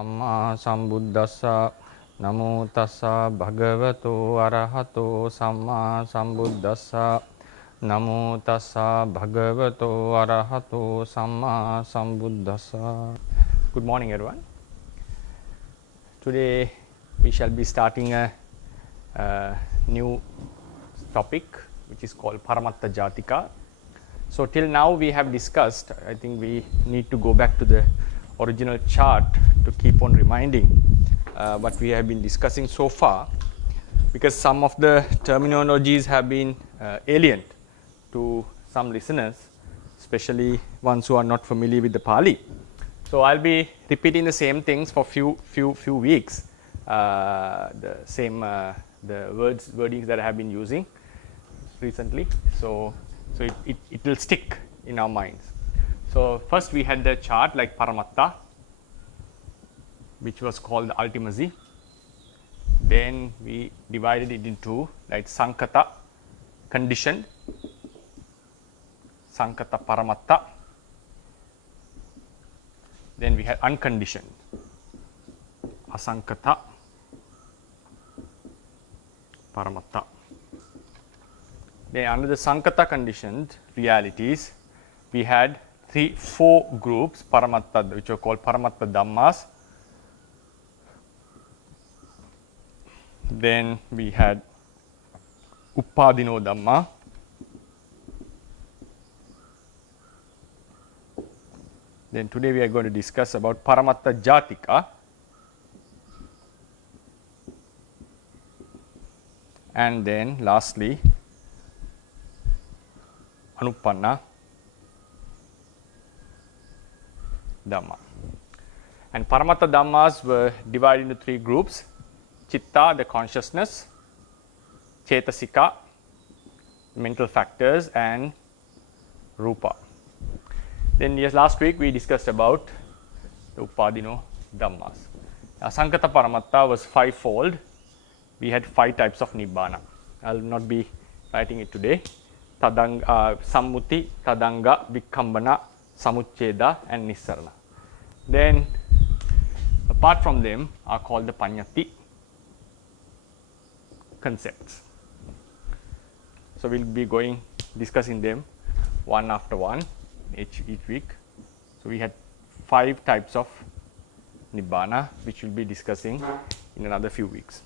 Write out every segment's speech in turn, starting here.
Dhamma sambuddhassa namo tassa bhagavato arahato samma sambuddhassa namo tassa bhagavato arahato samma sambuddhassa. Good morning everyone. Today we shall be starting a new topic which is called Paramatta Jatika. So till now we have discussed, I think we need to go back to the original chart to keep on reminding what we have been discussing so far, because some of the terminologies have been alien to some listeners, especially ones who are not familiar with the Pali. So I'll be repeating the same things for few weeks, the same the wordings that I have been using recently. So it will stick in our minds. So first we had the chart like Paramatta, which was called the ultimacy. Then we divided it into like Sankata, conditioned, Sankata Paramatta. Then we had unconditioned, Asankata Paramatta. Then under the Sankata conditioned realities, we had four groups, Paramatta, which are called Paramatta Dhammas. Then we had Uppadino Dhamma. Then today we are going to discuss about Paramatta Jatika. And then lastly, Anupanna Dhamma. And Paramatta Dhammas were divided into three groups: Chitta, the consciousness; Cetasika, mental factors; and Rupa. Then yes, last week we discussed about the Uppadino Dhammas. Sankata Paramatta was fivefold. We had 5 types of Nibbana. I will not be writing it today. Tadanga, Sammuti, Tadanga, Vikambana, Samucceda, and Nissarana. Then apart from them are called the Panyati concepts. So we'll be discussing them one after one each week. So we had 5 types of Nibbana, which we'll be discussing in another few weeks.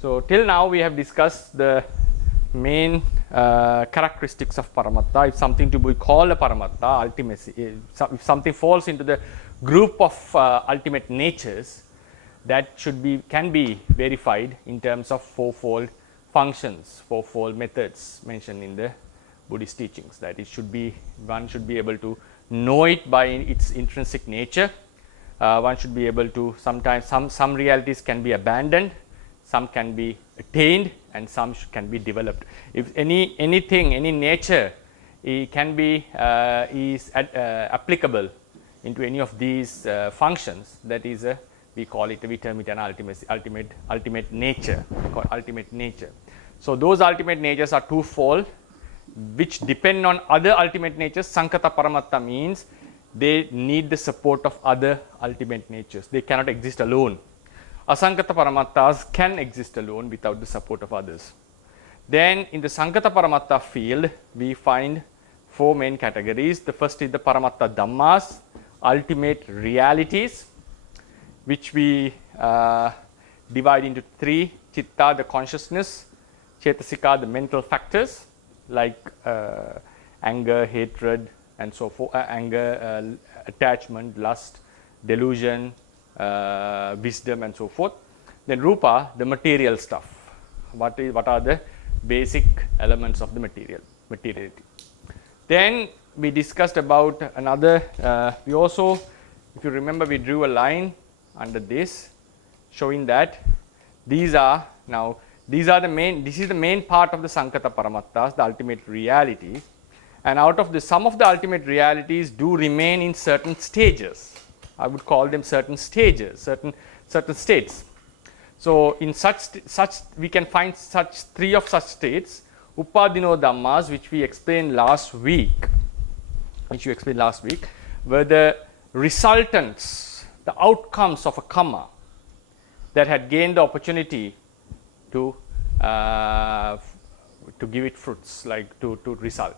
So till now we have discussed the main characteristics of Paramatta. If something to be called a Paramatta, ultimacy, if something falls into the group of ultimate natures, that can be verified in terms of fourfold functions, fourfold methods mentioned in the Buddhist teachings. That one should be able to know it by its intrinsic nature. One should be able to, sometimes some realities can be abandoned, some can be attained, and some can be developed. If any nature can be is applicable into any of these functions, that is we term it an ultimate nature. We call ultimate nature. So those ultimate natures are twofold, which depend on other ultimate natures. Sankata Paramatta means they need the support of other ultimate natures. They cannot exist alone. Asankata Paramattas can exist alone without the support of others. Then in the Sankata Paramatta field, we find 4 main categories. The first is the Paramatta Dhammas, ultimate realities, which we divide into 3: Chitta, the consciousness; Cetasika, the mental factors like anger, hatred, and so forth, attachment, lust, delusion, wisdom, and so forth. Then Rupa, the material stuff. What are the basic elements of the materiality. Then we discussed about another, we also, if you remember, we drew a line under this showing that this is the main part of the Sankata Paramattas, the ultimate reality. And out of some of the ultimate realities do remain in certain stages. I would call them certain stages, certain states. So in such we can find 3 of such states: Uppadino Dhammas, which you explained last week, were the resultants the outcomes of a karma that had gained the opportunity to give it fruits, like to result.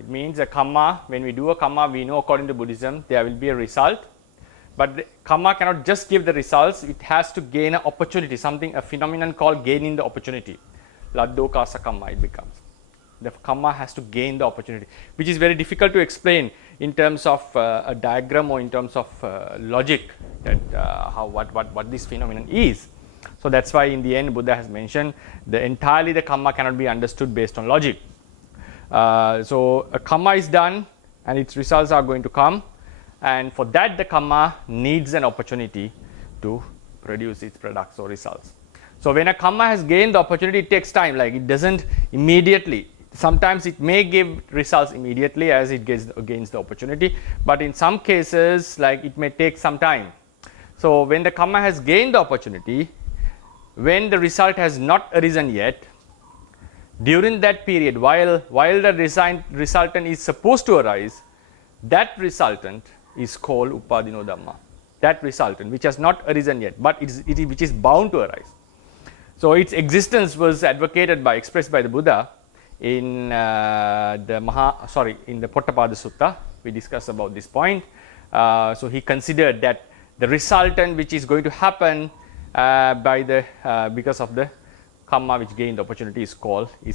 It means a karma, when we do a karma, we know according to Buddhism, there will be a result. But the karma cannot just give the results, it has to gain an opportunity, a phenomenon called gaining the opportunity. Laddokasa karma it becomes. The karma has to gain the opportunity, which is very difficult to explain in terms of a diagram or in terms of logic, that what this phenomenon is. So that's why in the end Buddha has mentioned entirely the karma cannot be understood based on logic. So a karma is done and its results are going to come, and for that the karma needs an opportunity to produce its products or results. So when a karma has gained the opportunity, it takes time, like it doesn't immediately. Sometimes it may give results immediately as it gains the opportunity, but in some cases, like it may take some time. So when the karma has gained the opportunity, when the result has not arisen yet, during that period, while the resultant is supposed to arise, that resultant is called Upadino Dhamma. That resultant, which has not arisen yet, but which is bound to arise. So its existence was expressed by the Buddha in the Pottapada Sutta. We discussed about this point. So he considered that the resultant which is going to happen because of the karma which gained the opportunity is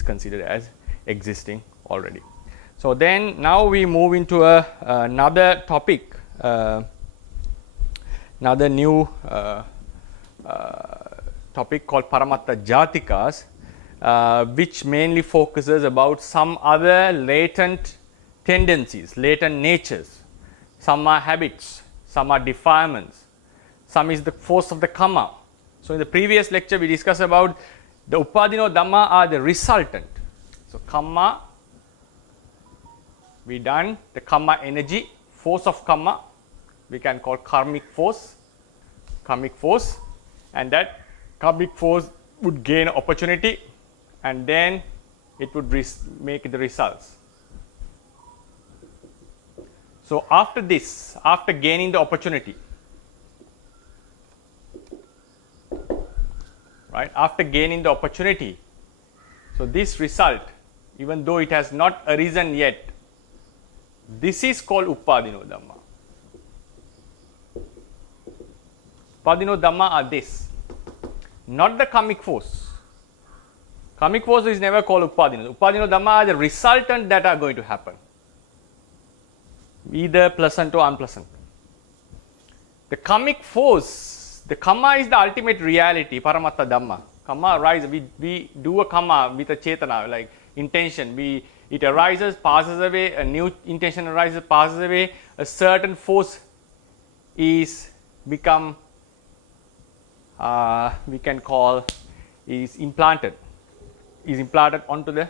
considered as existing already. So then now we move into another topic, another new topic called Paramatta Jatikas, which mainly focuses about some other latent tendencies, latent natures. Some are habits, some are defilements, some is the force of the karma. So in the previous lecture we discussed about the Upadino Dhamma are the resultant. So karma, we done the karma energy, force of karma, we can call karmic force, and that karmic force would gain opportunity and then it would make the results. So after this, after gaining the opportunity, right, after gaining the opportunity, so this result, even though it has not arisen yet, this is called Upadino Dhamma. Upadino Dhamma are this, not the karmic force. Karmic force is never called Upadino. Upadino Dhamma are the resultant that are going to happen, either pleasant or unpleasant. The karmic force, the karma is the ultimate reality, Paramatta Dhamma. Karma arises, we do a karma with a chetana, like intention. It arises, passes away, a new intention arises, passes away, a certain force is become, we can call, is implanted onto the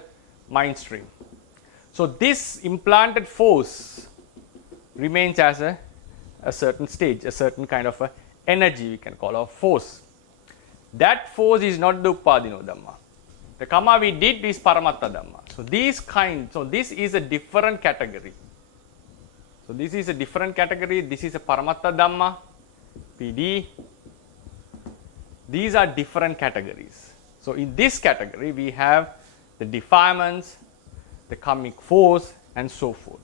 mind stream. So this implanted force remains as a certain stage, a certain kind of a energy we can call, or force. That force is not the Upadino Dhamma. The karma we did is Paramatta Dhamma. So this is a different category. So this is a different category. This is a Paramatta Dhamma, PD. These are different categories. So in this category we have the defilements, the karmic force, and so forth.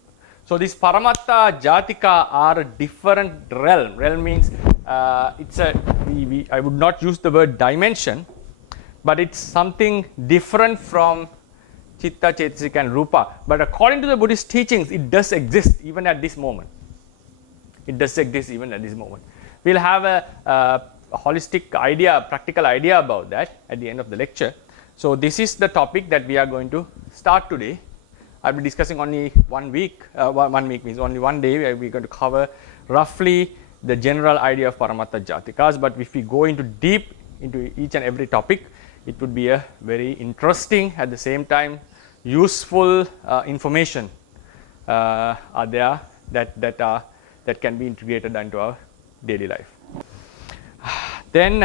So this Paramatta Jatika are a different realm. Realm means it's I would not use the word dimension, but it's something different from Chitta, Chetasika and Rupa. But according to the Buddhist teachings, it does exist even at this moment. It does exist even at this moment. We'll have a holistic idea, practical idea about that at the end of the lecture. So this is the topic that we are going to start today. I'll be discussing only 1 week. 1 week means only one day. We're going to cover roughly the general idea of Paramatta Jatikas. But if we go into deep into each and every topic, it would be a very interesting, at the same time useful information are there that can be integrated into our daily life. Then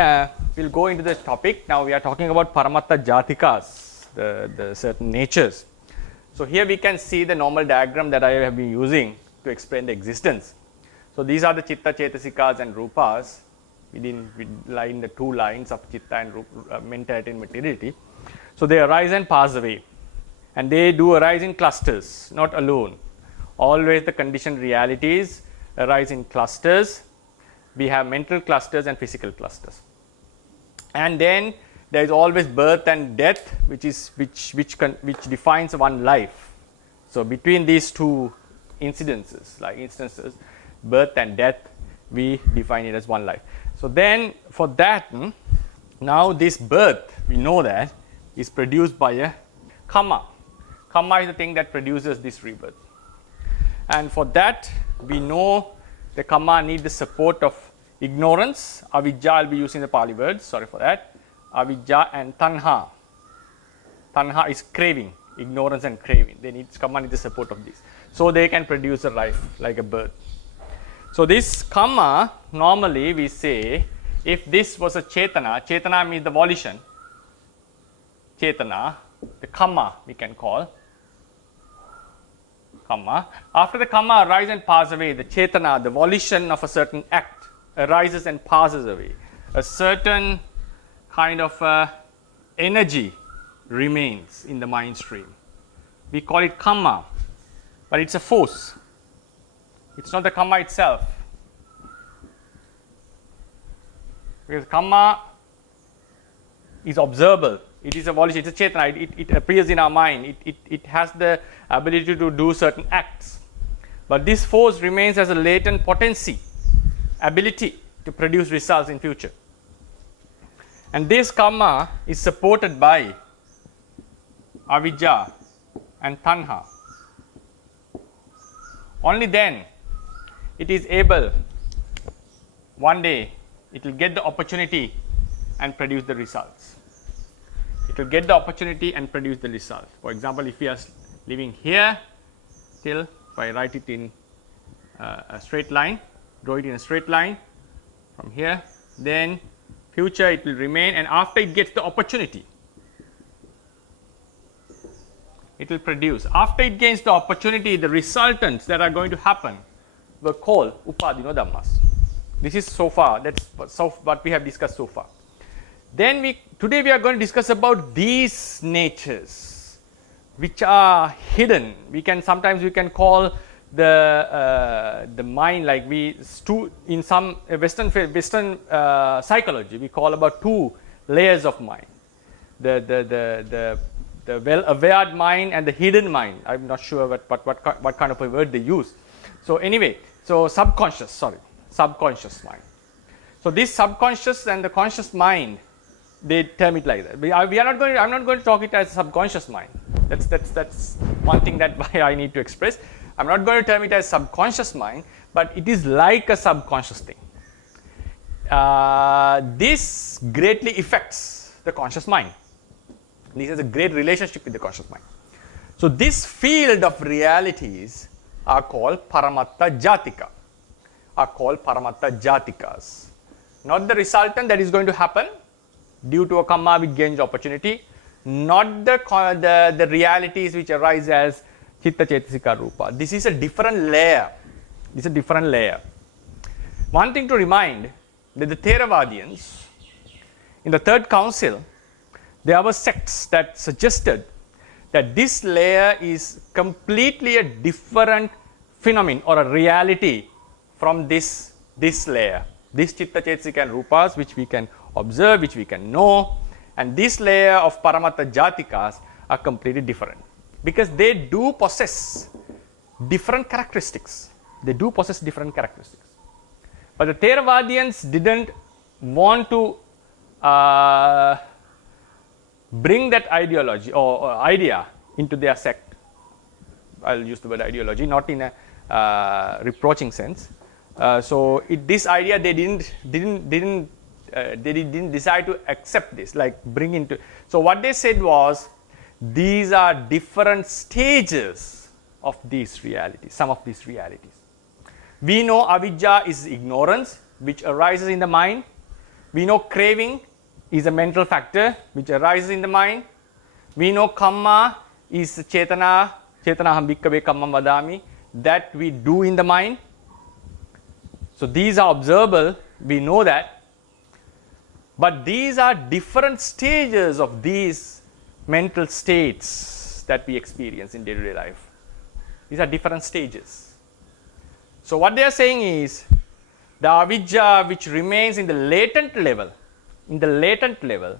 we'll go into the topic. Now we are talking about Paramatta Jatikas, the certain natures. So here we can see the normal diagram that I have been using to explain the existence. So So these are the Chitta, Chetasikas and Rupas within the two lines of Chitta and Rupa, mentality and materiality. So they arise and pass away. And they do arise in clusters, not alone. Always the conditioned realities arise in clusters. We have mental clusters and physical clusters. And then there is always birth and death, which defines one life. So between these two instances, birth and death, we define it as one life. So then for that, now this birth, we know that, is produced by a karma. Karma is the thing that produces this rebirth. And for that, we know the karma needs the support of ignorance. Avijja, I'll be using the Pali words, sorry for that. Avijja and tanha. Tanha is craving, ignorance and craving. Karma needs the support of this. So they can produce a life, like a birth. So this karma, normally we say, if this was a chetana, chetana means the volition. Chetana, the karma we can call. Karma. After the karma arises and passes away, the chetana, the volition of a certain act, arises and passes away. A certain kind of energy remains in the mind stream. We call it karma, but it's a force. It's not the karma itself. Because karma is observable. It is a volition, it's a chetana, it appears in our mind. It has the ability to do certain acts. But this force remains as a latent potency, ability to produce results in future. And this karma is supported by avijja and tanha. Only then it is able, one day, it will get the opportunity and produce the results. It will get the opportunity and produce the results. For example, if we are living here till, if I write it in a straight line, draw it in a straight line from here, then future it will remain, and after it gets the opportunity, it will produce. After it gains the opportunity, the resultants that are going to happen were called upadino dhammas. This is so far, that's what we have discussed so far. Then today we are going to discuss about these natures which are hidden. Sometimes we can call the mind, like in some Western psychology, we call about two layers of mind. The well-aware mind and the hidden mind. I'm not sure what kind of a word they use. So anyway, subconscious mind. So this subconscious and the conscious mind, they term it like that. I'm not going to talk it as a subconscious mind. That's one thing that I need to express. I'm not going to term it as subconscious mind, but it is like a subconscious thing. This greatly affects the conscious mind. This has a great relationship with the conscious mind. So this field of realities are called paramatta jatika, jatikas. Not the resultant that is going to happen due to a karma which gains opportunity, not the realities which arise as chitta, chetasika, rupa. This is a different layer. One thing to remind, that the Theravadians, in the third council, there were sects that suggested that this layer is completely a different phenomenon or a reality from this layer. This chitta, chetasika and rupas, which we can observe, which we can know, and this layer of paramatta jatikas are completely different, because they do possess different characteristics. But the Theravadians didn't want to bring that ideology or idea into their sect. I'll use the word ideology, not in a reproaching sense. So this idea they didn't decide to accept this, like bring into. So what they said was, these are different stages of these realities, some of these realities. We know avijja is ignorance, which arises in the mind. We know craving is a mental factor which arises in the mind. We know kamma is chetana, chetanaham bhikkave kammam vadami, that we do in the mind. So these are observable, we know that, but these are different stages of these mental states that we experience in day-to-day life. These are different stages. So what they are saying is, the avijja which remains in the latent level,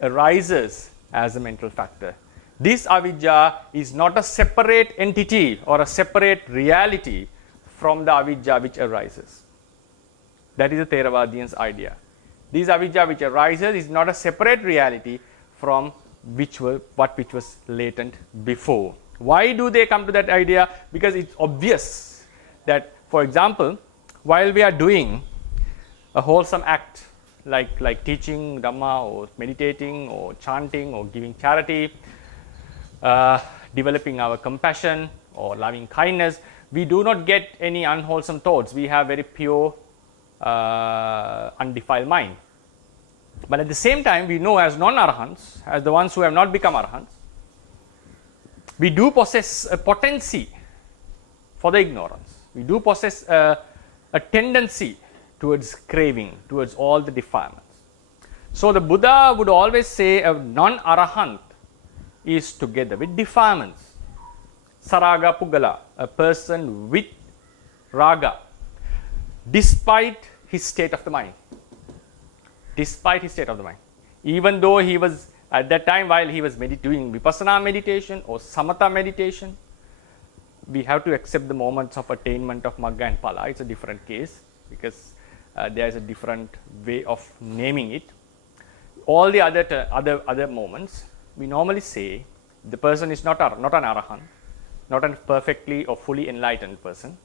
arises as a mental factor. This avijja is not a separate entity or a separate reality from the avijja which arises. That is the Theravadian's idea. This avijja which arises is not a separate reality from which was latent before. Why do they come to that idea? Because it's obvious that, for example, while we are doing a wholesome act like teaching Dhamma or meditating or chanting or giving charity, developing our compassion or loving kindness, we do not get any unwholesome thoughts. We have very pure, undefiled mind. But at the same time, we know as non-arahants, as the ones who have not become arahants, we do possess a potency for the ignorance. We do possess a tendency towards craving, towards all the defilements. So the Buddha would always say a non-arahant is together with defilements. Saraga Puggala, a person with raga, despite his state of the mind. Despite his state of the mind. Even though he was, at that time while he was doing vipassana meditation or samatha meditation, we have to accept the moments of attainment of Magga and Phala. It's a different case because there is a different way of naming it. All the other moments, we normally say the person is not an arahant, not a perfectly or fully enlightened person.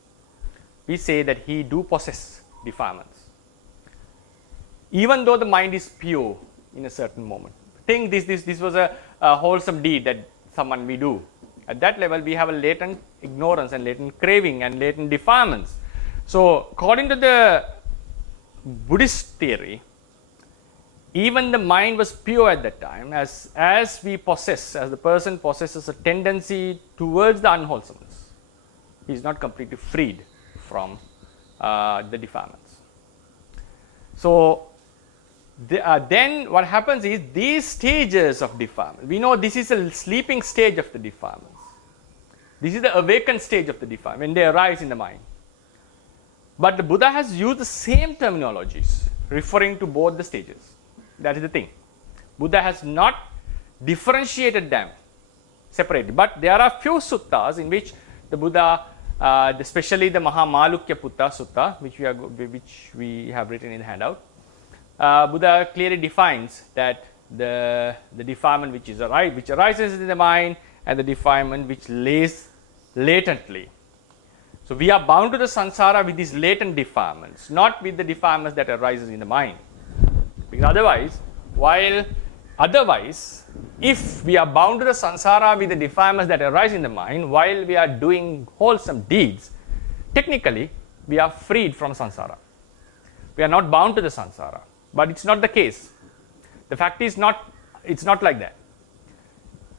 We say that he do possess defilements. Even though the mind is pure in a certain moment. Think this was a wholesome deed that someone we do. At that level, we have a latent ignorance and latent craving and latent defilements. So, according to the Buddhist theory, even the mind was pure at that time, as the person possesses a tendency towards the unwholesomeness. He is not completely freed from the defilements. So, then what happens is these stages of defilement, we know this is a sleeping stage of the defilements. This is the awakened stage of the defilement when they arise in the mind. But the Buddha has used the same terminologies referring to both the stages. That is the thing. Buddha has not differentiated them separately. But there are few suttas in which the Buddha, especially the Mahamalukya Putta Sutta, which we have written in the handout, Buddha clearly defines that the defilement which arises in the mind and the defilement which lays latently. So we are bound to the samsara with these latent defilements, not with the defilements that arises in the mind. Because otherwise, if we are bound to the samsara with the defilements that arise in the mind while we are doing wholesome deeds, technically we are freed from samsara. We are not bound to the samsara. But it's not the case. The fact is it's not like that.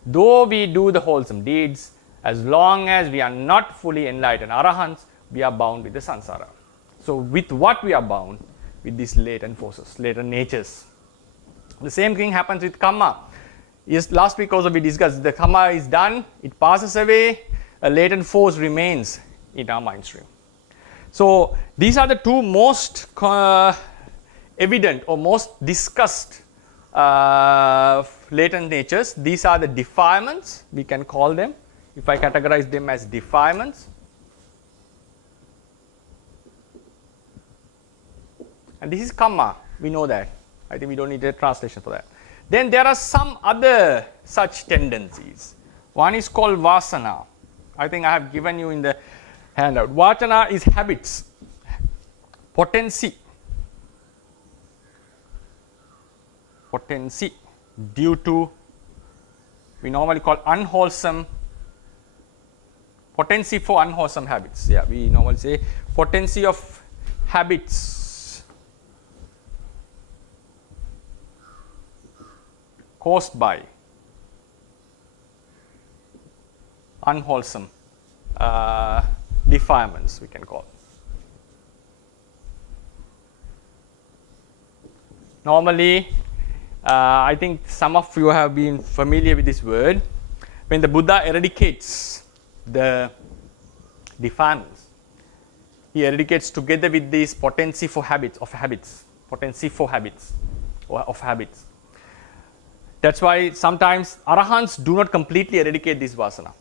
Though we do the wholesome deeds, as long as we are not fully enlightened arahants, we are bound with the samsara. So with what we are bound? With these latent forces, latent natures. The same thing happens with karma. Yes, last week also we discussed, the karma is done, it passes away, a latent force remains in our mind stream. So these are the two most evident or most discussed latent natures. These are the defilements, we can call them, if I categorize them as defilements. And this is karma, we know that. I think we don't need a translation for that. Then there are some other such tendencies. One is called vasana. I think I have given you in the handout. Vasana is habits, potency due to, we normally call unwholesome, potency for unwholesome habits. Yeah, we normally say potency of habits caused by unwholesome defilements, we can call. normally, I think some of you have been familiar with this word. When the Buddha eradicates the defilements, he eradicates together with this potency for habits, potency for habits, or of habits. That's why sometimes arahants do not completely eradicate this vasana.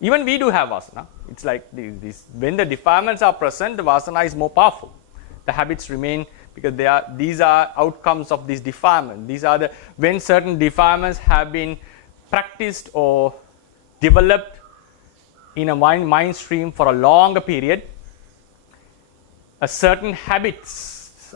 Even we do have vasana. It's like this. When the defilements are present, the vasana is more powerful. The habits remain because these are outcomes of this defilement. These are when certain defilements have been practiced or developed in a mind stream for a longer period, a certain habits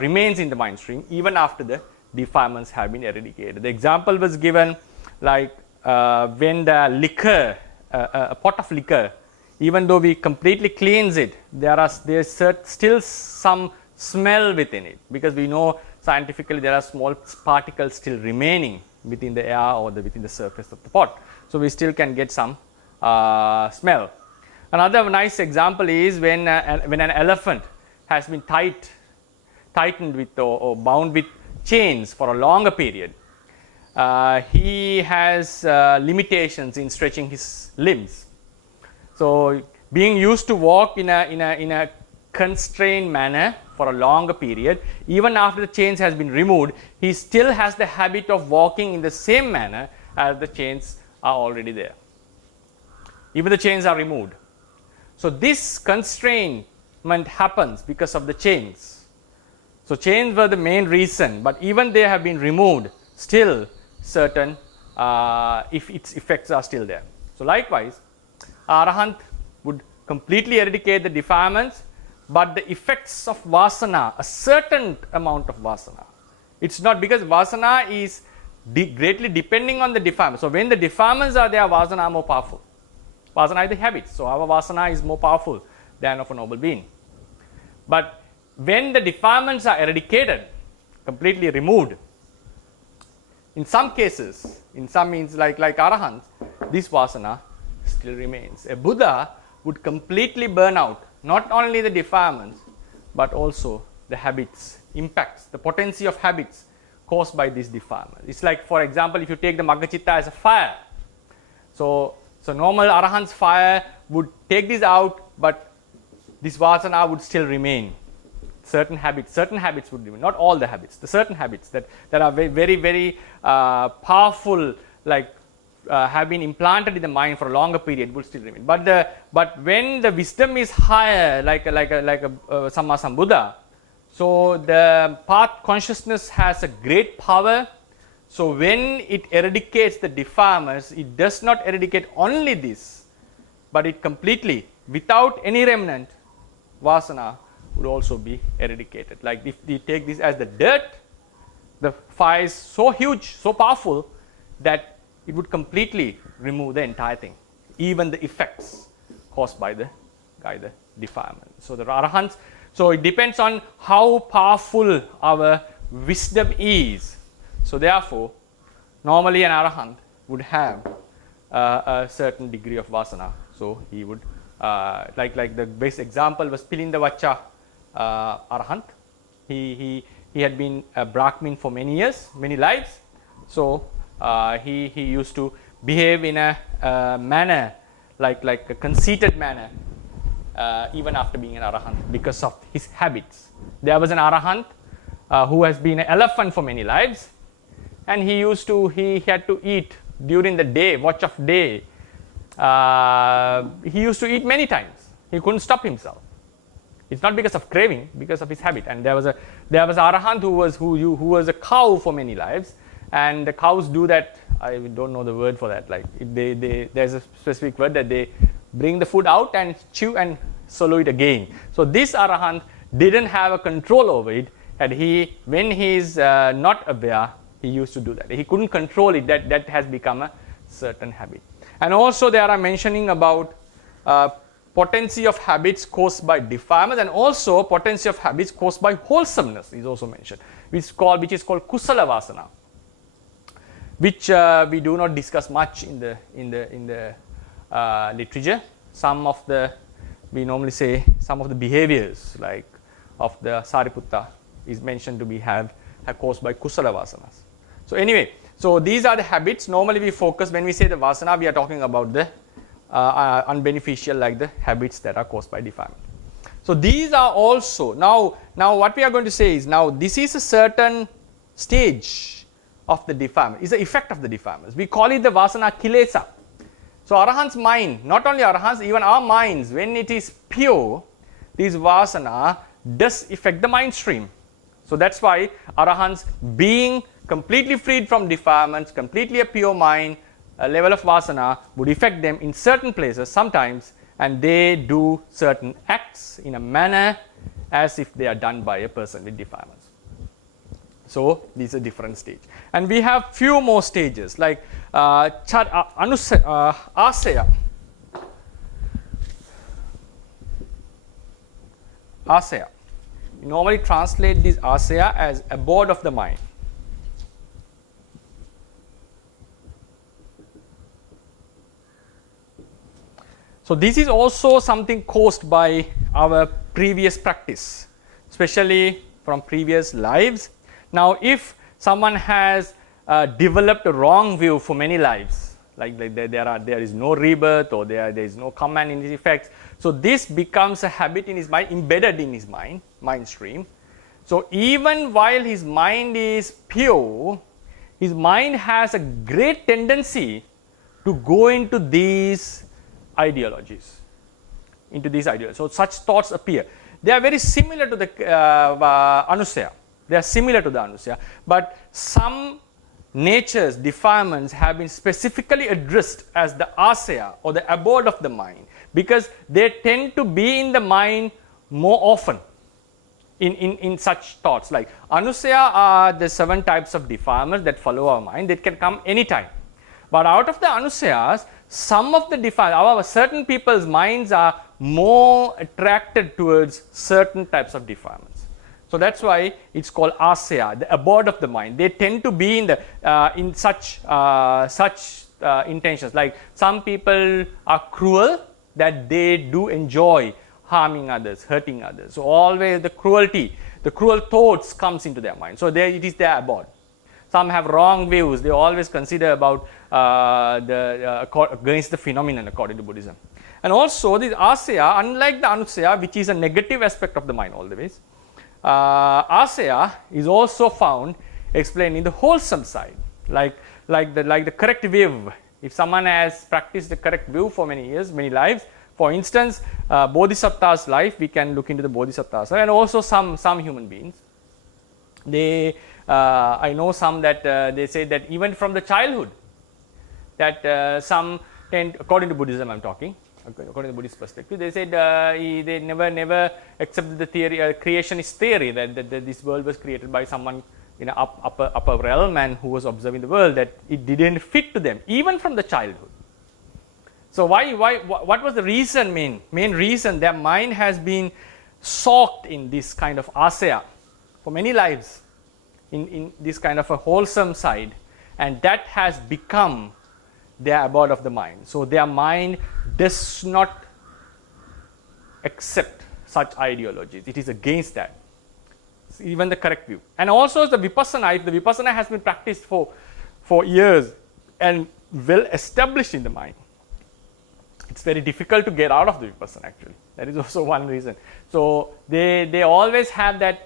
remains in the mind stream even after the defilements have been eradicated. The example was given like when the liquor, a pot of liquor, even though we completely cleanse it, there's still some smell within it, because we know scientifically there are small particles still remaining within the air or within the surface of the pot. So we still can get some smell. Another nice example is when an elephant has been tightened with or bound with chains for a longer period. He has limitations in stretching his limbs. So being used to walk in a constrained manner for a longer period, even after the chains has been removed, he still has the habit of walking in the same manner as the chains are already there. Even the chains are removed. So this constrainment happens because of the chains. So chains were the main reason, but even they have been removed, still certain if its effects are still there. So likewise, arahant would completely eradicate the defilements, but the effects of vasana, a certain amount of vasana. It's not because vasana is greatly depending on the defilements. So when the defilements are there, vasana are more powerful. Vasana is the habits. So our vasana is more powerful than of a noble being. But when the defilements are eradicated, completely removed, in some cases, in some means like arahants, this vasana still remains. A Buddha would completely burn out not only the defilements, but also the habits, impacts, the potency of habits caused by this defilement. It's like, for example, if you take the Maggacitta as a fire. So normal arahant's fire would take this out, but this vasana would still remain. Certain habits would remain, not all the habits, the certain habits that are very, very powerful, like have been implanted in the mind for a longer period, will still remain. But when the wisdom is higher, like a Samma Sambuddha, so the path consciousness has a great power. So when it eradicates the defilements, it does not eradicate only this, but it completely, without any remnant, vasana would also be eradicated. Like if we take this as the dirt, the fire is so huge, so powerful, that it would completely remove the entire thing, even the effects caused by the defilement. So the arahants, so it depends on how powerful our wisdom is. So therefore, normally an arahant would have a certain degree of vasana. So he would, like the best example was Pilinda Vacha arahant. He had been a Brahmin for many years, many lives. So he used to behave in a manner like a conceited manner even after being an arahant because of his habits. There was an arahant who has been an elephant for many lives, and he had to eat during the day, watch of day. He used to eat many times. He couldn't stop himself. It's not because of craving, because of his habit. And there was arahant who was a cow for many lives, and the cows do that. I don't know the word for that. Like there's a specific word that they bring the food out and chew and swallow it again. So this arahant didn't have a control over it, and when he's not aware, he used to do that. He couldn't control it. That has become a certain habit. And also there are mentioning about potency of habits caused by defilement, and also potency of habits caused by wholesomeness is also mentioned, which is called kusala vasana, which we do not discuss much in the literature. We normally say some of the behaviors like of the Sariputta is mentioned to be have caused by kusala vasanas. So anyway, so these are the habits. Normally we focus, when we say the vasana, we are talking about the unbeneficial, like the habits that are caused by defilement. So these are also, now what we are going to say is, now this is a certain stage of the defilement, is the effect of the defilements. We call it the vasana kilesa. So Arahant's mind, not only Arahant's, even our minds, when it is pure, this vasana does affect the mind stream. So that's why Arahants, being completely freed from defilements, completely a pure mind, a level of vasana would affect them in certain places sometimes, and they do certain acts in a manner as if they are done by a person with defilements. So these are different stage, and we have few more stages like asaya. Asaya. We normally translate this asaya as abode of the mind. So this is also something caused by our previous practice, especially from previous lives. Now, if someone has developed a wrong view for many lives, like there is no rebirth, or there is no command in his effects, so this becomes a habit in his mind, embedded in his mind stream. So even while his mind is pure, his mind has a great tendency to go into these ideologies. So such thoughts appear. They are very similar to the anusaya. They are similar to the anusaya, but some natures, defilements have been specifically addressed as the asaya, or the abode of the mind, because they tend to be in the mind more often in such thoughts. Like anusaya are the 7 types of defilements that follow our mind. They can come anytime. But out of the anusayas, some of the defilements, certain people's minds are more attracted towards certain types of defilements. So that's why it's called asaya, the abode of the mind. They tend to be in such intentions. Like some people are cruel, that they do enjoy harming others, hurting others. So always the cruel thoughts comes into their mind. So it is their abode. Some have wrong views. They always consider about against the phenomenon according to Buddhism. And also this asaya, unlike the anusaya, which is a negative aspect of the mind always, asaya is also found explained in the wholesome side, like the correct view. If someone has practiced the correct view for many years, many lives, for instance, Bodhisattva's life, we can look into the Bodhisattva's life, and also some human beings. I know some that they say that even from the childhood, that some tend, according to Buddhism I'm talking, according to the Buddhist perspective, they said they never accepted the theory, creationist theory, that this world was created by someone in an upper realm and who was observing the world, that it didn't fit to them, even from the childhood. So what was the reason, main reason? Their mind has been soaked in this kind of asaya for many lives, in this kind of a wholesome side, and that has become their abode of the mind. So their mind does not accept such ideologies. It is against that, even the correct view. And also the vipassana, if the vipassana has been practiced for years and well established in the mind, it's very difficult to get out of the vipassana actually. That is also one reason. So they always have that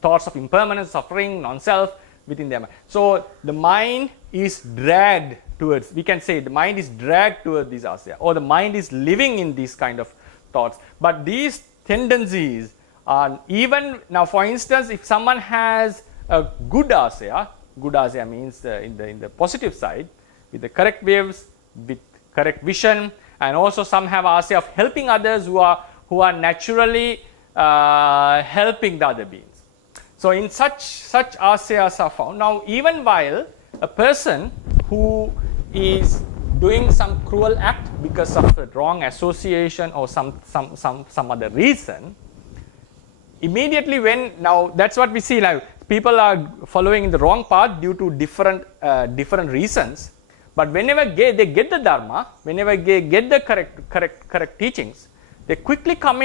thoughts of impermanence, suffering, non-self within their mind. So the mind is dragged towards, we can say the mind is dragged towards these asaya, or the mind is living in these kind of thoughts. But these tendencies are even, now for instance, if someone has a good asaya means in the positive side, with the correct waves, with correct vision, and also some have asaya of helping others who are naturally helping the other beings. So in such asayas are found. Now even while a person who is doing some cruel act because of a wrong association or some other reason, immediately when, now that's what we see, like people are following in the wrong path due to different reasons, but whenever they get the Dharma, whenever they get the correct teachings, they quickly come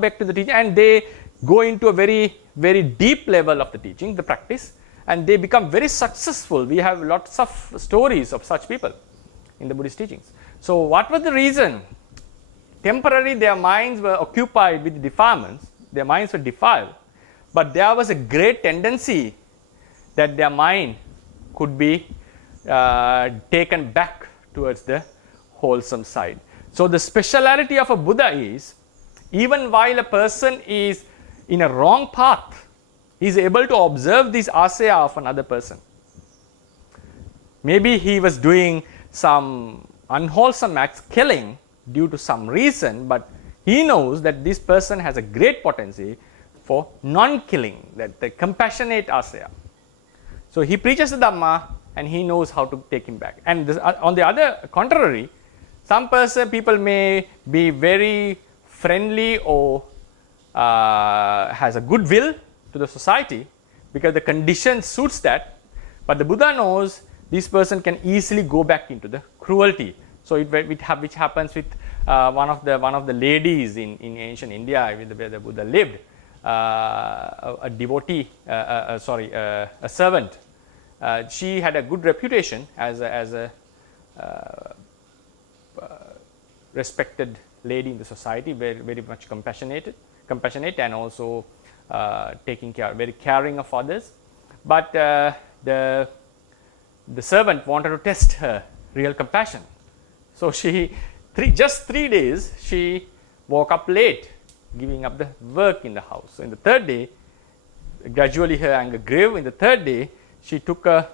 back to the teaching, and they go into a very, very deep level of the teaching, the practice, and they become very successful. We have lots of stories of such people in the Buddhist teachings. So what was the reason? Temporarily their minds were occupied with defilements, their minds were defiled, but there was a great tendency that their mind could be taken back towards the wholesome side. So the speciality of a Buddha is, even while a person is in a wrong path, he is able to observe this asaya of another person. Maybe he was doing some unwholesome acts, killing due to some reason, but he knows that this person has a great potency for non-killing, that the compassionate asaya. So he preaches the Dhamma and he knows how to take him back. And this, on the other contrary, some people may be very friendly or has a good will to the society because the condition suits that, but the Buddha knows this person can easily go back into the cruelty. So which happens with one of the ladies in ancient India where the Buddha lived, a devotee, a servant. She had a good reputation as a respected lady in the society, very much compassionate, and also taking care, very caring of others. But the servant wanted to test her real compassion. So she, just 3 days, she woke up late, giving up the work in the house. So in the third day, gradually her anger grew. In the third day, she took a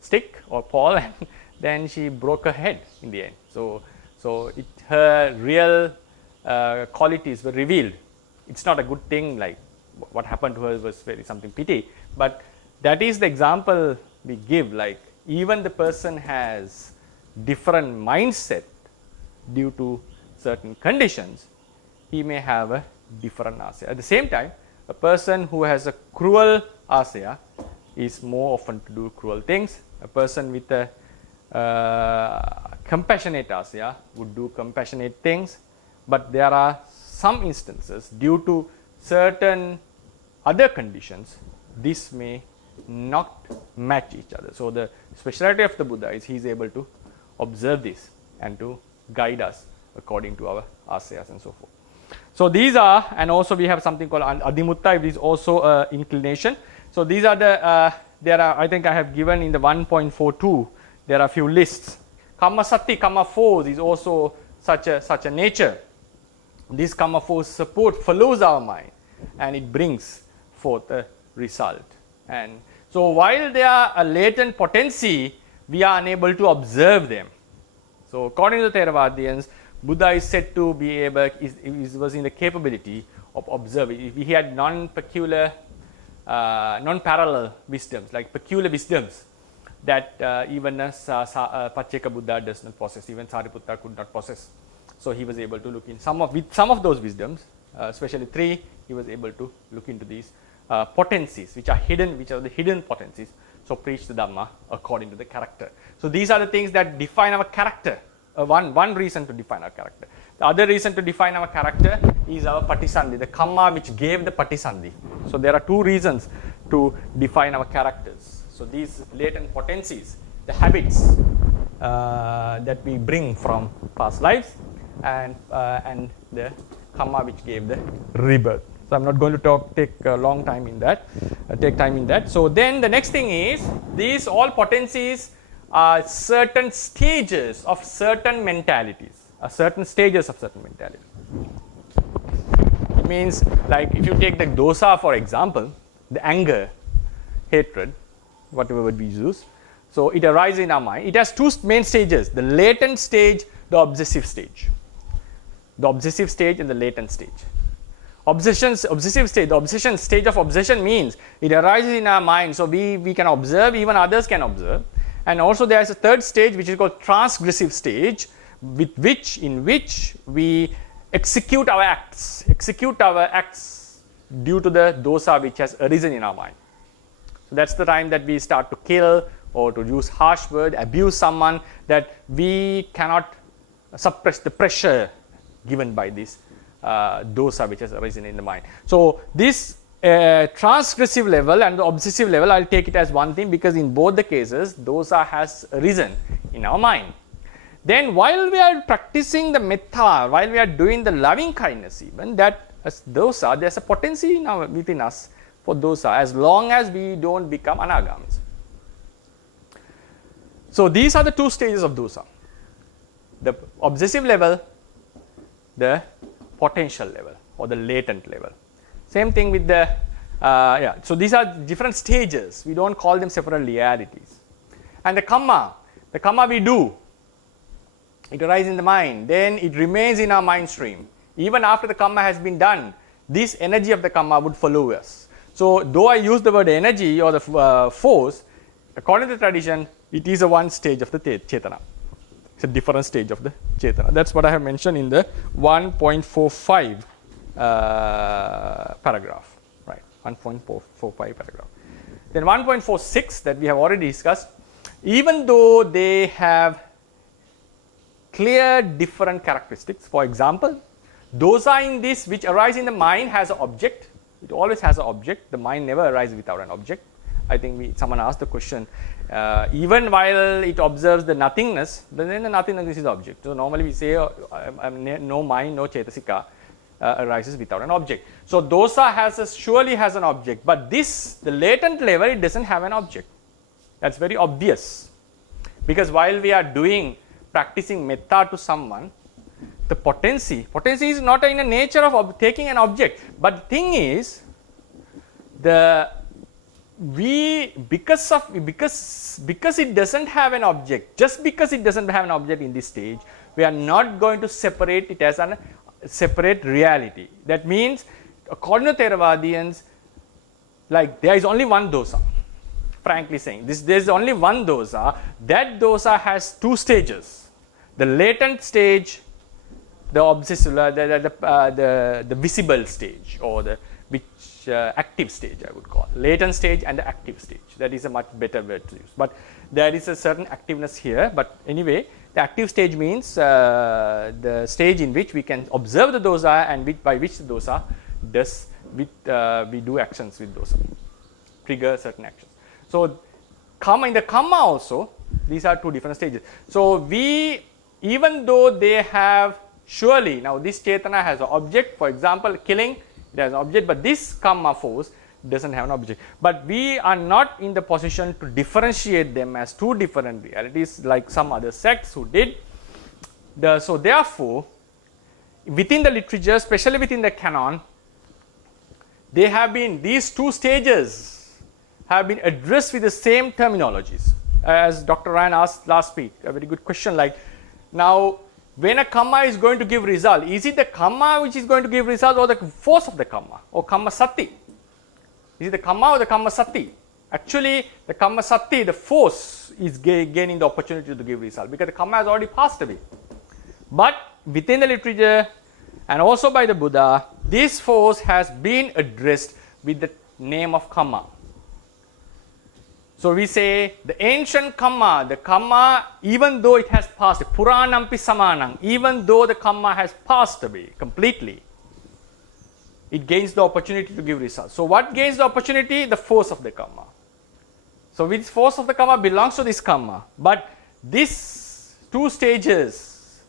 stick, and then she broke her head in the end. So her real qualities were revealed. It's not a good thing, like what happened to her was something pity, but that is the example we give, like even the person has different mindset due to certain conditions, he may have a different asaya. At the same time, a person who has a cruel asaya is more often to do cruel things. A person with a compassionate asaya would do compassionate things, but there are some instances due to certain other conditions, this may not match each other. So the speciality of the Buddha is he is able to observe this and to guide us according to our asayas and so forth. So these are, and also we have something called adimutta, it is also inclination. So these are the, there are, I think I have given in the 1.42, there are a few lists. Kamma sati, kamma force is also such a nature. This kamma force support follows our mind and it brings forth a result. And so while they are a latent potency, we are unable to observe them. So according to the Theravadians, Buddha is said to be able, was in the capability of observing. He had non-parallel wisdoms, like peculiar wisdoms that even Pacceka Buddha does not possess, even Sariputta could not possess. So he was able to look in with some of those wisdoms, especially 3, he was able to look into these potencies which are hidden, which are the hidden potencies. So preach the Dhamma according to the character. So these are the things that define our character. One reason to define our character. The other reason to define our character is our patisandhi, the kamma which gave the patisandhi. So there are 2 reasons to define our characters. So these latent potencies, the habits that we bring from past lives, and the kamma which gave the rebirth. So I'm not going to take a long time in that, take time in that. So then the next thing is, these all potencies are certain stages of certain mentalities, certain stages of certain mentalities. It means, like if you take the dosa for example, the anger, hatred, whatever word we use, so it arises in our mind. It has 2 main stages, the latent stage, the obsessive stage. The obsessive stage and the latent stage. Obsessive stage, the obsession stage of obsession means it arises in our mind, so we can observe, even others can observe. And also there is a third stage which is called transgressive stage, in which we execute our acts due to the dosa which has arisen in our mind. So that's the time that we start to kill or to use harsh word, abuse someone, that we cannot suppress the pressure given by this dosa which has arisen in the mind. So this transgressive level and the obsessive level, I'll take it as one thing, because in both the cases dosa has arisen in our mind. Then while we are practicing the metta, while we are doing the loving kindness, even that as dosa, there's a potency now within us for dosa, as long as we don't become anagamis. So these are the two stages of dosa: the obsessive level, the potential level or the latent level. Same thing with the so these are different stages. We don't call them separate realities. And the kamma we do, it arises in the mind, then it remains in our mind stream. Even after the kamma has been done, this energy of the kamma would follow us. So though I use the word energy or the force, according to the tradition, it is a one stage of the chetana. It's a different stage of the chetana. That's what I have mentioned in the 1.45 paragraph, right? 1.45 paragraph. Then 1.46 that we have already discussed, even though they have clear different characteristics. For example, dosa in this which arise in the mind has an object. It always has an object. The mind never arises without an object. I think someone asked the question, even while it observes the nothingness, then the nothingness is the object. So normally we say no mind, no cetasika arises without an object. So dosa surely has an object, but this, the latent level, it doesn't have an object. That's very obvious, because while we are practicing metta to someone, the potency is not in the nature of taking an object, but the thing is, because it doesn't have an object, just because it doesn't have an object in this stage, we are not going to separate it as a separate reality. That means, according to Theravadians, like there is only one dosa. Frankly saying, there is only one dosa. That dosa has two stages: the latent stage, the obsessive, the visible stage, or the active stage, I would call latent stage and the active stage. That is a much better word to use. But there is a certain activeness here. But anyway, the active stage means the stage in which we can observe the dosa and by which the dosa does we do actions with dosa, trigger certain actions. So in the kamma also, these are two different stages. So even though they have surely, now this chetana has an object, for example killing, it has an object, but this kamma force doesn't have an object. But we are not in the position to differentiate them as two different realities like some other sects who did. So therefore, within the literature, especially within the canon, these two stages have been addressed with the same terminologies. As Dr. Ryan asked last week, a very good question, like, now when a kamma is going to give result, is it the kamma which is going to give result or the force of the kamma, or kamma sati? Is it the kamma or the kamma sati? Actually, the kamma sati, the force, is gaining the opportunity to give result, because the kamma has already passed away. But within the literature and also by the Buddha, this force has been addressed with the name of kamma. So we say the ancient kamma, the kamma, even though it has passed, puranampi samanang, even though the kamma has passed away completely, it gains the opportunity to give results. So what gains the opportunity? The force of the kamma. So which force of the kamma belongs to this kamma. But these two stages,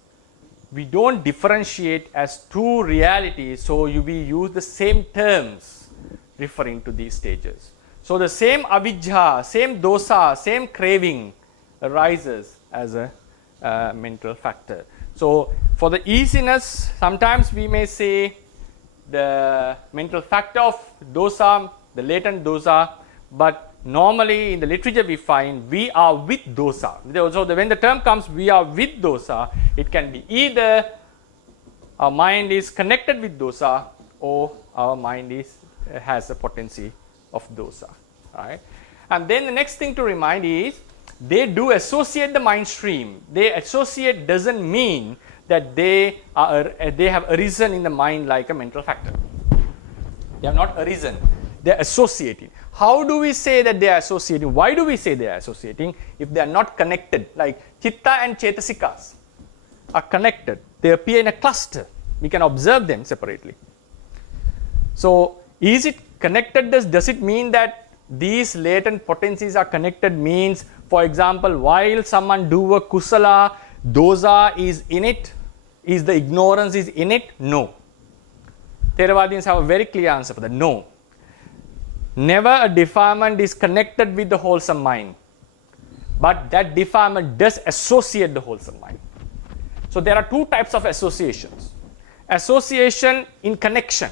we don't differentiate as two realities, so we use the same terms referring to these stages. So the same avijja, same dosa, same craving arises as a mental factor. So for the easiness, sometimes we may say the mental factor of dosa, the latent dosa, but normally in the literature we find we are with dosa. So when the term comes, we are with dosa, it can be either our mind is connected with dosa or our mind has a potency of dosa, right? And then the next thing to remind is they do associate the mind stream. They associate doesn't mean that they have arisen in the mind like a mental factor. They have not arisen. They are associating. How do we say that they are associating? Why do we say they are associating if they are not connected? Like chitta and chetasikas are connected. They appear in a cluster. We can observe them separately. So is it connected? Does it mean that these latent potencies are connected? Means, for example, while someone do a kusala, dosa is in it, is the ignorance is in it? No. Theravadians have a very clear answer for that. No. Never a defilement is connected with the wholesome mind, but that defilement does associate the wholesome mind. So there are two types of associations. Association in connection.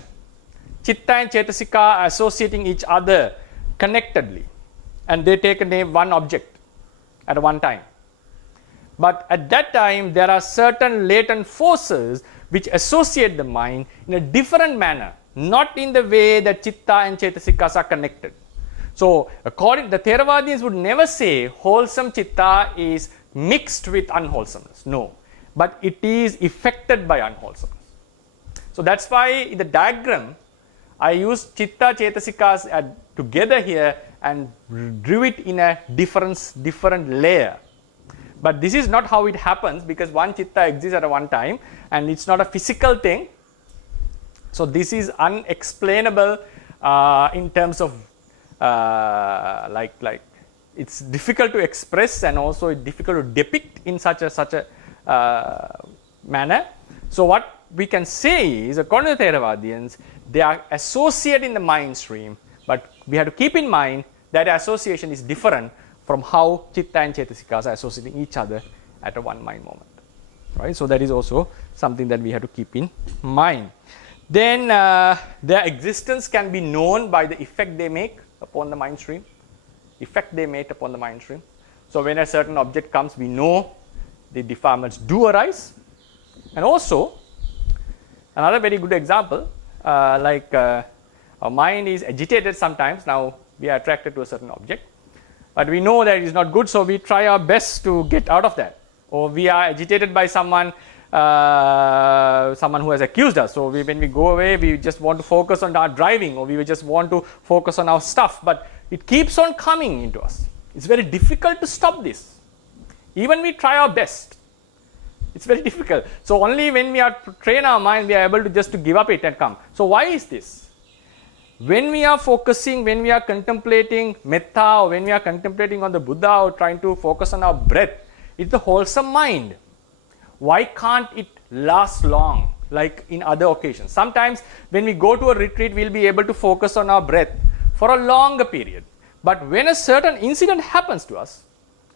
Chitta and Chetasika are associating each other connectedly, and they take a name, one object at one time. But at that time, there are certain latent forces which associate the mind in a different manner, not in the way that Chitta and Chetasikas are connected. So, according the Theravadians would never say wholesome Chitta is mixed with unwholesomeness. No, but it is affected by unwholesomeness. So that's why in the diagram I used Chitta Chetasikas together here and drew it in a different layer. But this is not how it happens, because one Chitta exists at one time and it's not a physical thing. So this is unexplainable in terms of like it's difficult to express, and also it's difficult to depict in such a manner. So what we can say is, according to the Theravadians, they are associated in the mind stream, but we have to keep in mind that association is different from how Chitta and Chetasikas are associating each other at a one mind moment. Right? So that is also something that we have to keep in mind. Then their existence can be known by the effect they make upon the mind stream. Effect they make upon the mind stream. So when a certain object comes, we know the defilements do arise. And also, another very good example, our mind is agitated sometimes. Now we are attracted to a certain object, but we know that it is not good, so we try our best to get out of that. Or we are agitated by someone who has accused us. So when we go away, we just want to focus on our driving, or we just want to focus on our stuff, but it keeps on coming into us. It's very difficult to stop this. Even we try our best, it's very difficult. So only when we are train our mind, we are able to just to give up it and come. So why is this? When we are focusing, when we are contemplating metta, or when we are contemplating on the Buddha, or trying to focus on our breath, it's the wholesome mind. Why can't it last long like in other occasions? Sometimes when we go to a retreat, we'll be able to focus on our breath for a longer period. But when a certain incident happens to us,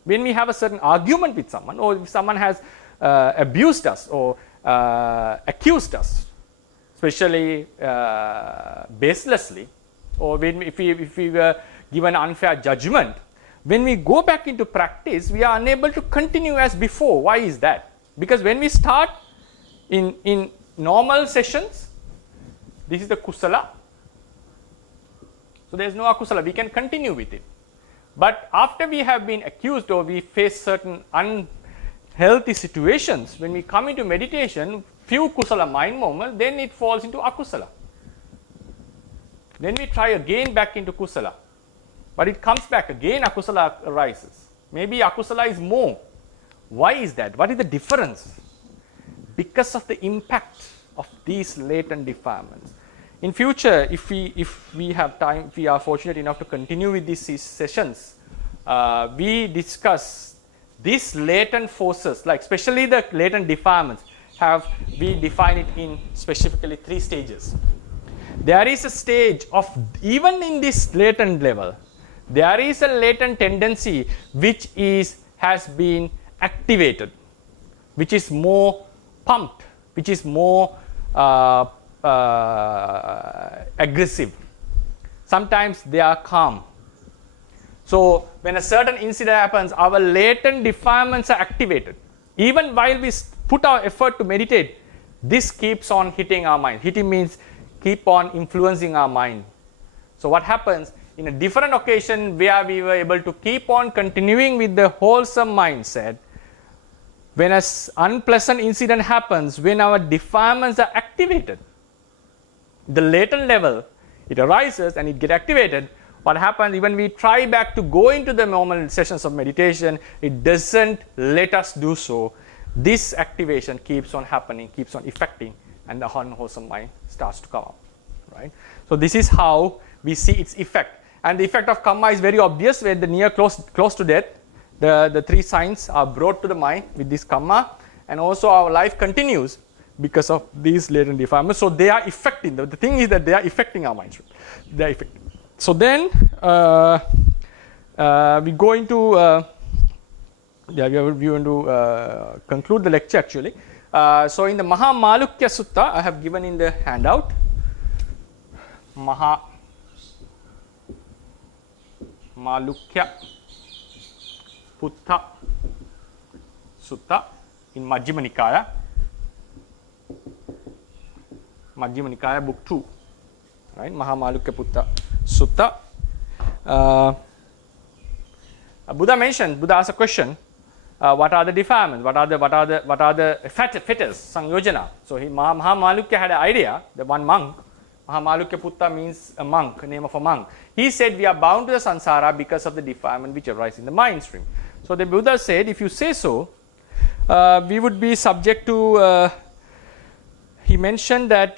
when we have a certain argument with someone, or if someone has abused us or accused us, especially baselessly, or if we were given unfair judgment, when we go back into practice, we are unable to continue as before. Why is that? Because when we start in normal sessions, this is the kusala. So there is no akusala. We can continue with it. But after we have been accused, or we face certain unhealthy situations, when we come into meditation, few kusala mind moments, then it falls into akusala. Then we try again back into kusala. But it comes back again, akusala arises. Maybe akusala is more. Why is that? What is the difference? Because of the impact of these latent defilements. In future, if we have time, if we are fortunate enough to continue with these sessions, we discuss these latent forces, like especially the latent defilements, we define it in specifically 3 stages. There is a stage of, even in this latent level, there is a latent tendency which has been activated, which is more pumped, which is more aggressive. Sometimes they are calm. So when a certain incident happens, our latent defilements are activated. Even while we put our effort to meditate, this keeps on hitting our mind. Hitting means keep on influencing our mind. So what happens in a different occasion where we were able to keep on continuing with the wholesome mindset, when an unpleasant incident happens, when our defilements are activated, the latent level, it arises and it gets activated. What happens, even we try back to go into the normal sessions of meditation, it doesn't let us do so. This activation keeps on happening, keeps on affecting and the unwholesome mind starts to come up, right? So this is how we see its effect. And the effect of karma is very obvious, where the near close to death, the three signs are brought to the mind with this karma, and also our life continues because of these latent defilements. So they are affecting, the thing is that they are affecting our minds. They are affecting. So then we go into, we want to conclude the lecture actually. So in the Mahamalukya Sutta, I have given in the handout, Mahamalukya Putta Sutta in Majjhima Nikaya, book 2, right? Mahamalukya Putta Sutta. Buddha asked a question. What are the defilements? What are the fetters? Sangyojana. So Mahamalukya had an idea. The one monk, Mahamalukya Putta means a monk, name of a monk. He said we are bound to the samsara because of the defilement which arise in the mind stream. So the Buddha said, if you say so, we would be subject to. He mentioned that.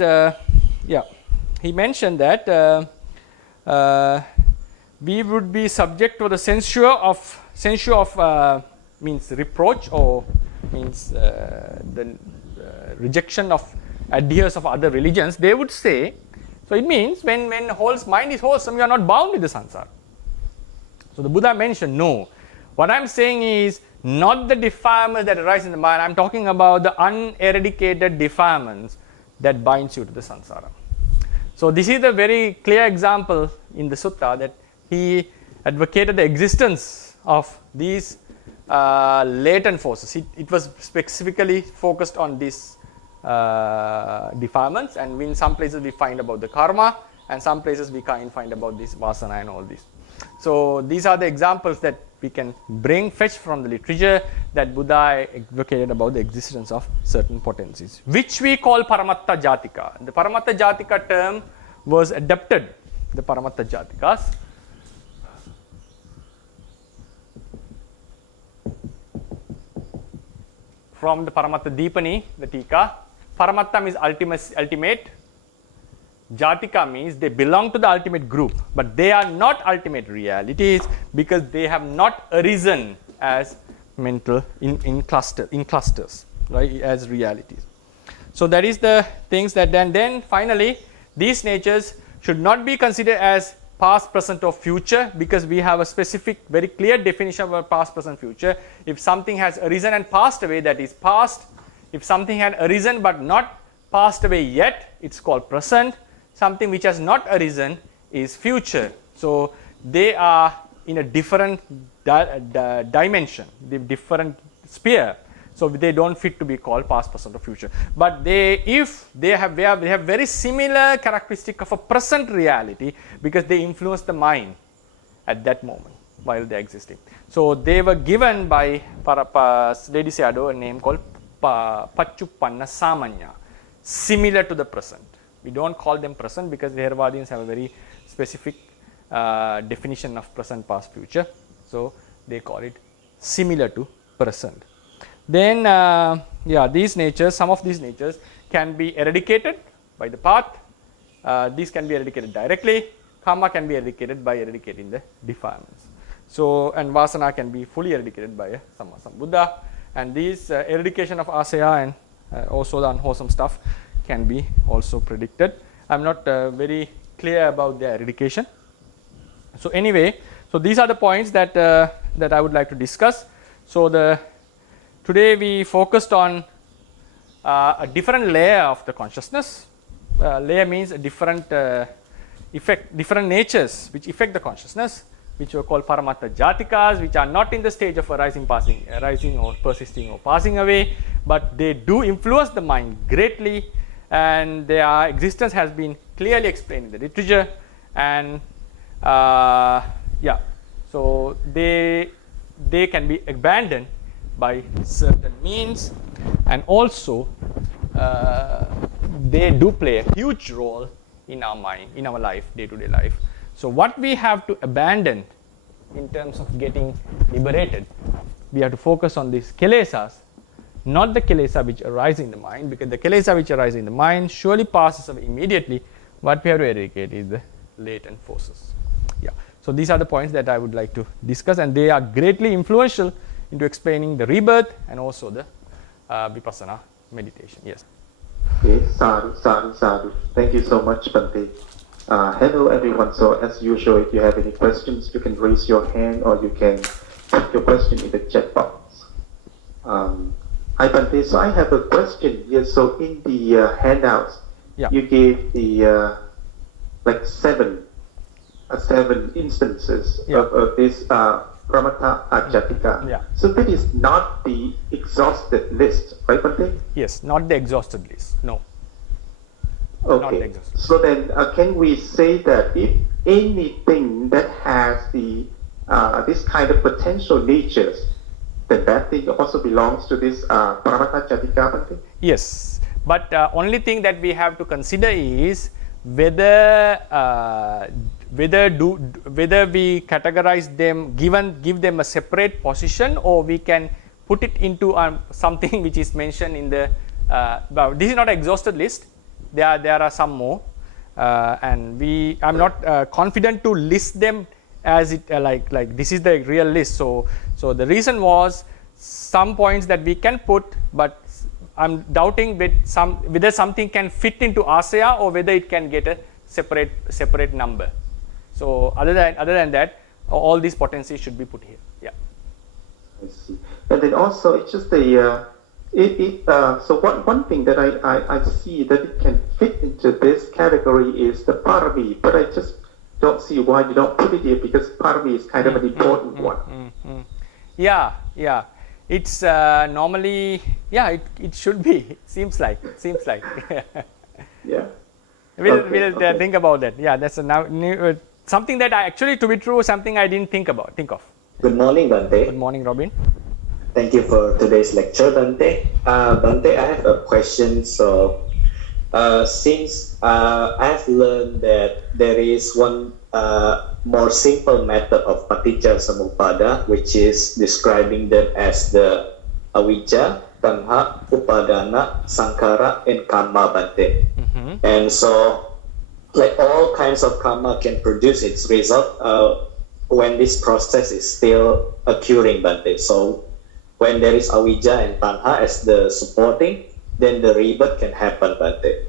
We would be subject to the censure of means reproach, or means the rejection of adherents of other religions. They would say, so it means when mind is wholesome, you are not bound with the samsara. So the Buddha mentioned, no. What I am saying is not the defilements that arise in the mind. I am talking about the uneradicated defilements that binds you to the samsara. So this is a very clear example in the sutta that he advocated the existence of these latent forces. It was specifically focused on these defilements, and in some places we find about the karma, and some places we can find about this vasana and all this. So these are the examples that we can fetch from the literature that Buddha advocated about the existence of certain potencies, which we call Paramatta Jatika. The Paramatta Jatika term was adapted, the Paramatta Jatikas, from the Paramatta Dipani, the Tika. Paramatta means ultimate. Jatika means they belong to the ultimate group, but they are not ultimate realities because they have not arisen as mental in clusters, right, as realities. So that is the things that then finally these natures should not be considered as past, present or future, because we have a specific, very clear definition of our past, present, future. If something has arisen and passed away, that is past. If something had arisen but not passed away yet, it's called present. Something which has not arisen is future. So they are in a different dimension, the different sphere. So they don't fit to be called past, present or future. But they have very similar characteristic of a present reality, because they influence the mind at that moment while they are existing. So they were given by Lady Sayadaw a name called Pachuppanna Samanya, similar to the present. We don't call them present because the Theravadians have a very specific definition of present, past, future. So they call it similar to present. Then these natures, some of these natures can be eradicated by the path. These can be eradicated directly. Karma can be eradicated by eradicating the defilements. So, and vasana can be fully eradicated by a Sammasambuddha. And these eradication of asaya and also the unwholesome stuff can be also predicted. I'm not very clear about the eradication. So anyway, so these are the points that that I would like to discuss. So today we focused on a different layer of the consciousness. Layer means a different different natures which affect the consciousness, which were called Paramatta Jatikas, which are not in the stage of arising or persisting or passing away, but they do influence the mind greatly, and their existence has been clearly explained in the literature. And so they can be abandoned by certain means, and also they do play a huge role in our mind, in our life, day-to-day life. So what we have to abandon in terms of getting liberated, we have to focus on these kilesas not the kilesa which arise in the mind, because the kilesa which arise in the mind surely passes away immediately. What we have to eradicate is the latent forces. Yeah. So these are the points that I would like to discuss, and they are greatly influential into explaining the rebirth and also the vipassana meditation. Yes. Okay, sadhu. Thank you so much, Bhante. Hello everyone. So as usual, if you have any questions, you can raise your hand or you can type your question in the chat box. Hi Bhante, so I have a question here. So in the handouts, you gave the like seven instances of this Pramata Ajatika. Yeah. So that is not the exhausted list, right Bhante? Yes, not the exhausted list. No. Okay. So then, can we say that if anything that has the this kind of potential natures, then that thing also belongs to this Paramata Jatika Bhante? Yes, but only thing that we have to consider is whether whether we categorize them, give them a separate position, or we can put it into something which is mentioned in the. This is not an exhausted list. There are some more, and I'm not confident to list them as it like this is the real list. So the reason was some points that we can put, but I'm doubting whether something can fit into asaya or whether it can get a separate number. So other than that, all these potencies should be put here. Yeah. I see. And then also it's just a so one thing that I see that it can fit into this category is the parami, but I just don't see why you don't put it here, because parami is kind of an important one. Yeah. It's normally, it should be. It seems like. Yeah. We'll think about that. Yeah, that's new, something that actually, to be true, something I didn't think of. Good morning, Bhante. Good morning, Robin. Thank you for today's lecture, Bhante. Bhante, I have a question. So, since I've learned that there is one more simple method of paticca samuppada, which is describing them as the avijja, tanha, upadana, sankhara, and karma, Bhante. And so, like all kinds of karma can produce its result when this process is still occurring, Bhante. So, when there is avijja and tanha as the supporting, then the rebirth can happen, Bhante.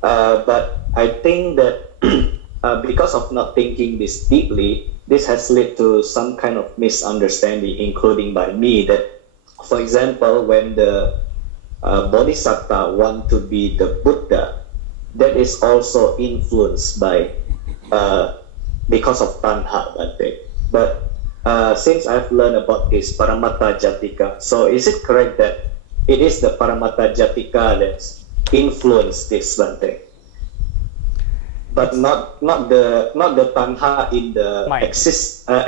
But I think that because of not thinking this deeply, this has led to some kind of misunderstanding, including by me, that, for example, when the bodhisattva want to be the Buddha, that is also influenced by because of tanha, Bhante. But since I've learned about this Paramata Jatika, so is it correct that it is the Paramata Jatika that's influenced this, Bhante? But not the tanha in the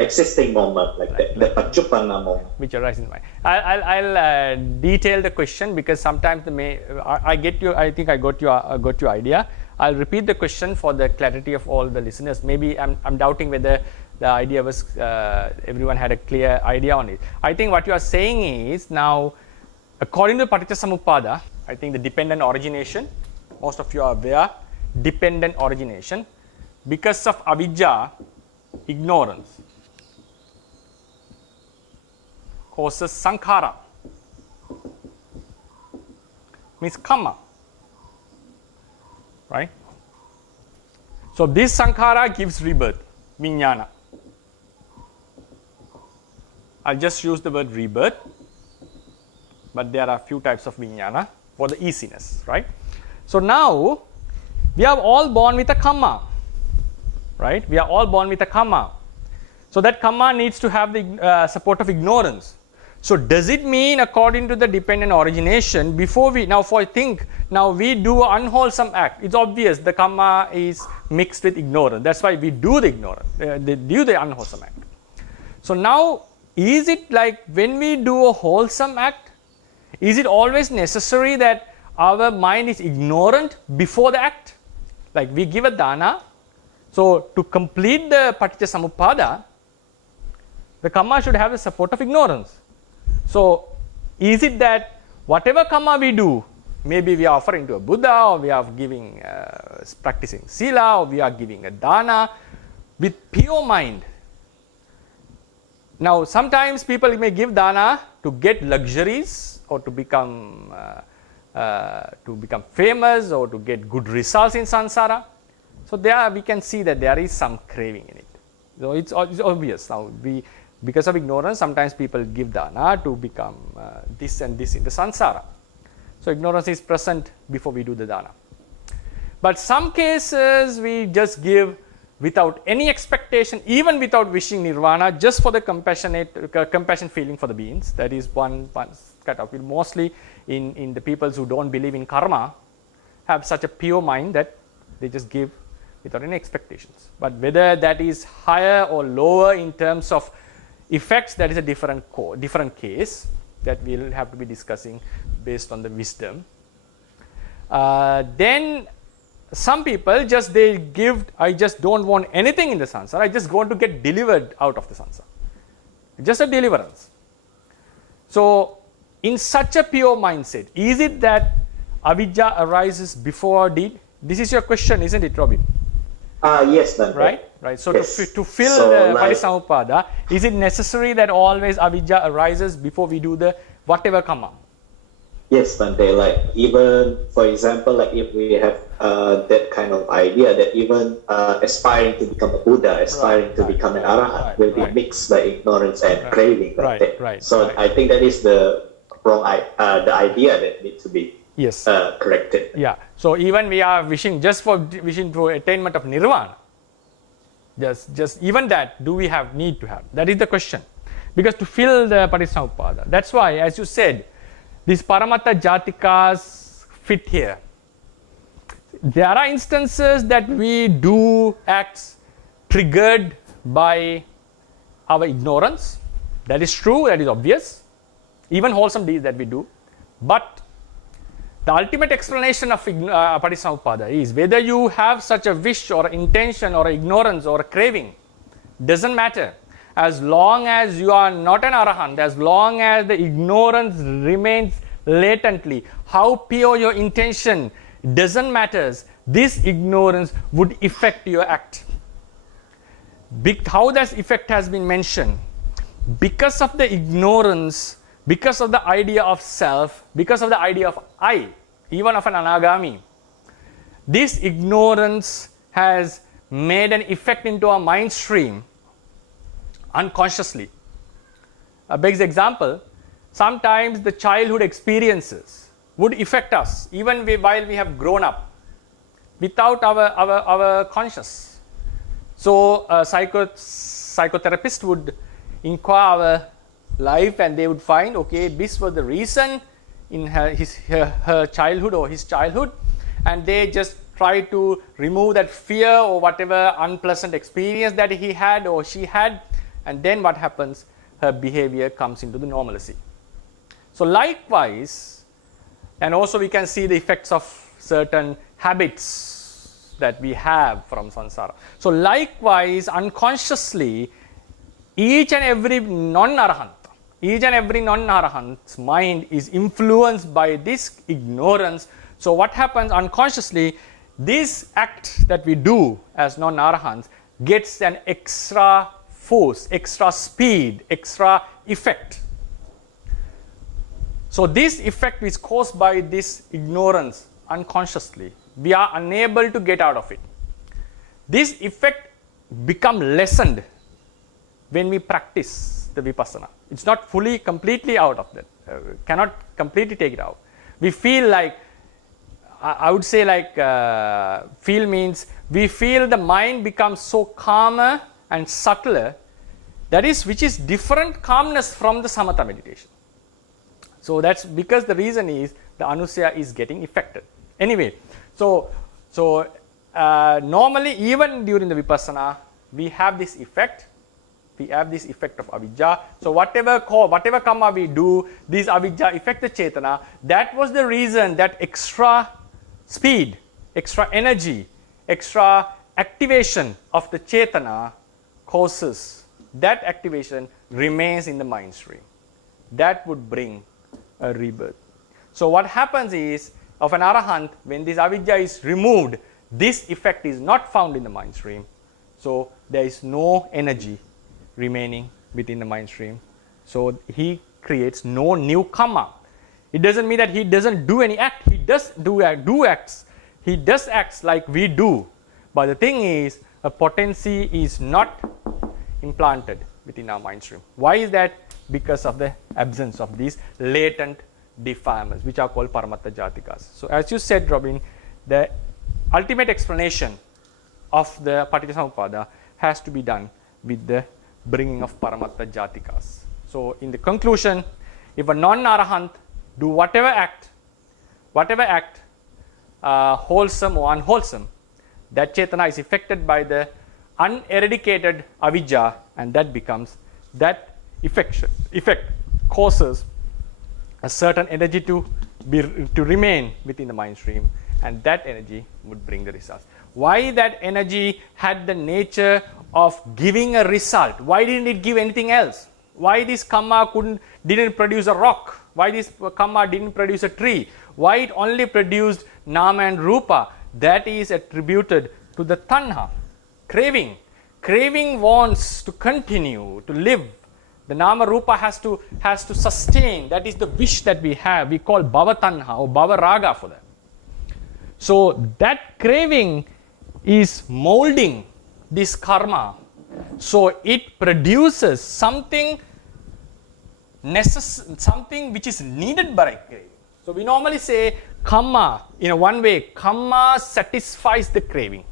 existing moment, like the paccuppanna moment, which arises in the mind. I'll detail the question, because sometimes I get you. I think I got your idea. I'll repeat the question for the clarity of all the listeners. Maybe I'm doubting whether the idea was everyone had a clear idea on it. I think what you are saying is, now, according to Paticca Samuppada, I think the dependent origination, most of you are aware, dependent origination, because of avijja, ignorance, causes sankhara, means karma, right? So this sankhara gives rebirth, vijnana. I'll just use the word rebirth, but there are a few types of vijnana for the easiness, right? So now, we are all born with a karma, right? We are all born with a karma. So that karma needs to have the support of ignorance. So does it mean, according to the dependent origination, before we we do an unwholesome act? It's obvious the karma is mixed with ignorance. That's why we do the unwholesome act. So now, is it like when we do a wholesome act, is it always necessary that our mind is ignorant before the act? Like we give a dana, so to complete the paticca samuppada, the karma should have the support of ignorance. So is it that whatever karma we do, maybe we are offering to a Buddha, or we are giving, practicing sila, or we are giving a dana with pure mind. Now, sometimes people may give dana to get luxuries, or to become famous, or to get good results in samsara. So there we can see that there is some craving in it. So it's obvious. Now, because of ignorance, sometimes people give dana to become this and this in the samsara. So ignorance is present before we do the dana. But some cases we just give without any expectation, even without wishing nirvana, just for the compassion feeling for the beings. That is one kind of, mostly in the people who don't believe in karma, have such a pure mind that they just give without any expectations. But whether that is higher or lower in terms of effects, that is a different case that we'll have to be discussing based on the wisdom. Then some people they give, I just don't want anything in the samsara, I just want to get delivered out of the samsara. Just a deliverance. So in such a pure mindset, is it that avidya arises before deed? This is your question, isn't it, Robin? Yes, Bante. Right. So yes. to fill the Parisamuppada, is it necessary that always avidya arises before we do the whatever karma? Yes, Bante. Like even, for example, like if we have that kind of idea that even aspiring to become a Buddha, aspiring to become an Arahant will be mixed by ignorance and craving. So I think that is the wrong the idea that needs to be corrected. Yeah. So even we are wishing for attainment of nirvana. Just even that, do we need to have? That is the question. Because to fill the Parisamuppada, that's why, as you said, these Paramatta Jatikas fit here. There are instances that we do acts triggered by our ignorance. That is true, that is obvious. Even wholesome deeds that we do. But the ultimate explanation of Parisamuppada is whether you have such a wish or intention or ignorance or a craving, doesn't matter. As long as you are not an Arahant, as long as the ignorance remains latently, how pure your intention, doesn't matter. This ignorance would affect your act. How that effect has been mentioned. Because of the ignorance, because of the idea of self, because of the idea of I, even of an anagami, this ignorance has made an effect into our mind stream unconsciously. A big example, sometimes the childhood experiences would affect us even while we have grown up without our conscious. So a psychotherapist would inquire our life and they would find, okay, this was the reason in her childhood or his childhood, and they just try to remove that fear or whatever unpleasant experience that he had or she had, and then what happens? Her behavior comes into the normalcy. So likewise, and also we can see the effects of certain habits that we have from samsara. So likewise, unconsciously, each and every non-arahant's mind is influenced by this ignorance. So what happens unconsciously, this act that we do as non-arahants gets an extra force, extra speed, extra effect. So this effect is caused by this ignorance unconsciously. We are unable to get out of it. This effect becomes lessened when we practice the vipassana. It's not completely out of that. Cannot completely take it out. We feel like, I would say like, feel means we feel the mind becomes so calmer and subtler, which is different calmness from the samatha meditation. So that's because the reason is the anusaya is getting affected. Anyway, so normally even during the vipassana, we have this effect. We have this effect of avidya. So whatever karma we do, this avidya affect the chetana. That was the reason that extra speed, extra energy, extra activation of the chetana causes, that activation remains in the mind stream. That would bring a rebirth. So what happens is, of an arahant, when this avidya is removed, this effect is not found in the mind stream. So there is no energy remaining within the mind stream. So he creates no new karma. It doesn't mean that he doesn't do any act. He does do acts. He does acts like we do. But the thing is, a potency is not implanted within our mind stream. Why is that? Because of the absence of these latent defilements, which are called paramatta jatikas. So as you said, Robin, the ultimate explanation of the paticcasamuppada has to be done with the bringing of paramatta jatikas. So in the conclusion, if a non-arahant do whatever act, wholesome or unwholesome, that chetana is affected by the uneradicated avidya, and that becomes, that effect causes a certain energy to remain within the mind stream, and that energy would bring the results. Why that energy had the nature of giving a result? Why didn't it give anything else? Why this karma didn't produce a rock? Why this karma didn't produce a tree? Why it only produced nama and rupa? That is attributed to the tanha, craving. Craving wants to continue to live. The nama rupa has to sustain. That is the wish that we have. We call bhava tanha or bhava raga for that. So that craving is molding this karma. So it produces something which is needed by craving. So we normally say karma, in one way, karma satisfies the craving.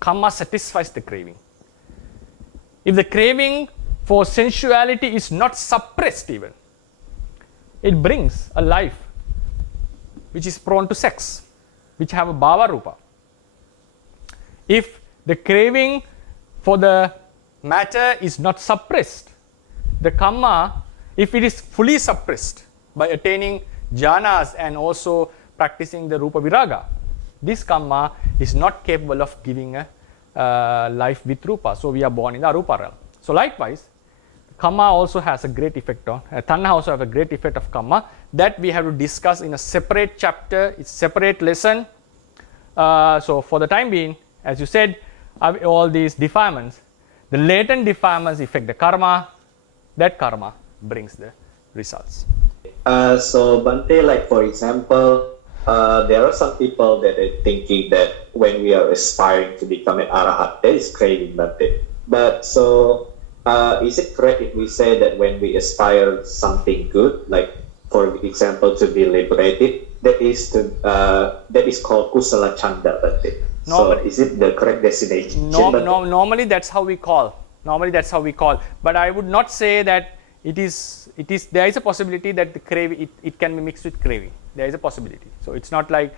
Karma satisfies the craving. If the craving for sensuality is not suppressed even, it brings a life which is prone to sex, which have a bhava rupa. If the craving for the matter is not suppressed, the karma, if it is fully suppressed by attaining jhanas and also practicing the rupa viraga, this karma is not capable of giving a life with rupa. So we are born in the arupa realm. So likewise, karma also has a great effect on, tanha also have a great effect of karma that we have to discuss in a separate chapter, it's separate lesson. So for the time being, as you said, all these defilements, the latent defilements affect the karma, that karma brings the results. So Bhante, like for example, there are some people that are thinking that when we are aspiring to become an arahat, there is craving, Bhante. But so, is it correct if we say that when we aspire something good, like for example to be liberated, that is called kusala chanda, Bhante? So is it the correct designation? Normally that's how we call. But I would not say that it is. There is a possibility that the craving it can be mixed with craving. There is a possibility. So it's not like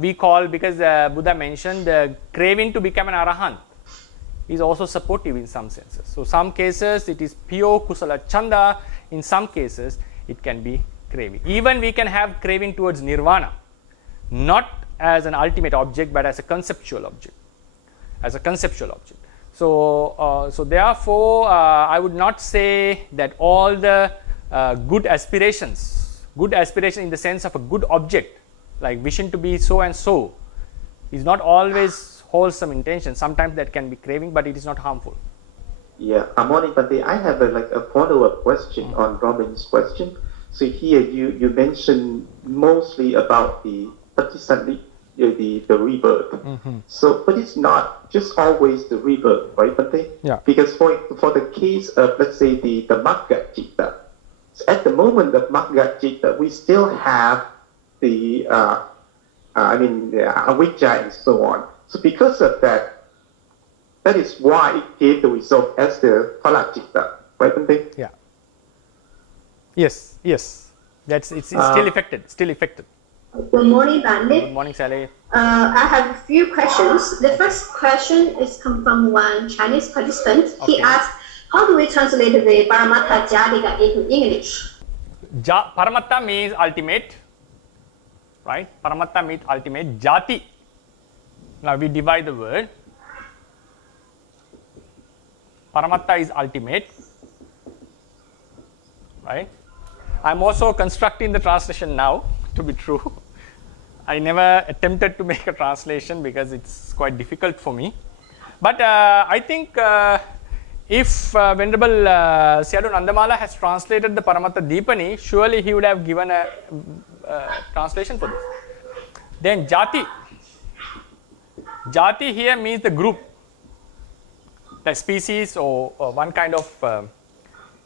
we call, because Buddha mentioned the craving to become an arahant is also supportive in some senses. So some cases it is pure kusala chanda. In some cases it can be craving. Even we can have craving towards nirvana, not as an ultimate object, but as a conceptual object. So therefore, I would not say that all the good aspirations in the sense of a good object, like wishing to be so and so, is not always wholesome intention. Sometimes that can be craving, but it is not harmful. Yeah, morning, Bhante. I have a follow-up question on Robin's question. So here you mentioned mostly about the patisandhi, the rebirth. Mm-hmm. So, but it's not just always the rebirth, right, Bhante? Yeah. Because for the case of, let's say, the Magga Citta, so at the moment of Magga Citta, we still have the avijja and so on. So because of that, that is why it gave the result as the Phala Citta, right, Bhante? Yeah. Yes. It's still affected. Good morning, Bhante. Good morning, Sally. I have a few questions. The first question is come from one Chinese participant. Okay. He asked, how do we translate the Paramatta Jadika into English? Paramatta means ultimate, right? Paramatta means ultimate. Jati. Now we divide the word. Paramatta is ultimate, right? I'm also constructing the translation now to be true. I never attempted to make a translation because it's quite difficult for me. But I think if Venerable Sayadaw Nandamala has translated the Paramattha Dipani, surely he would have given a translation for this. Then Jati. Jati here means the group, the species or one kind of,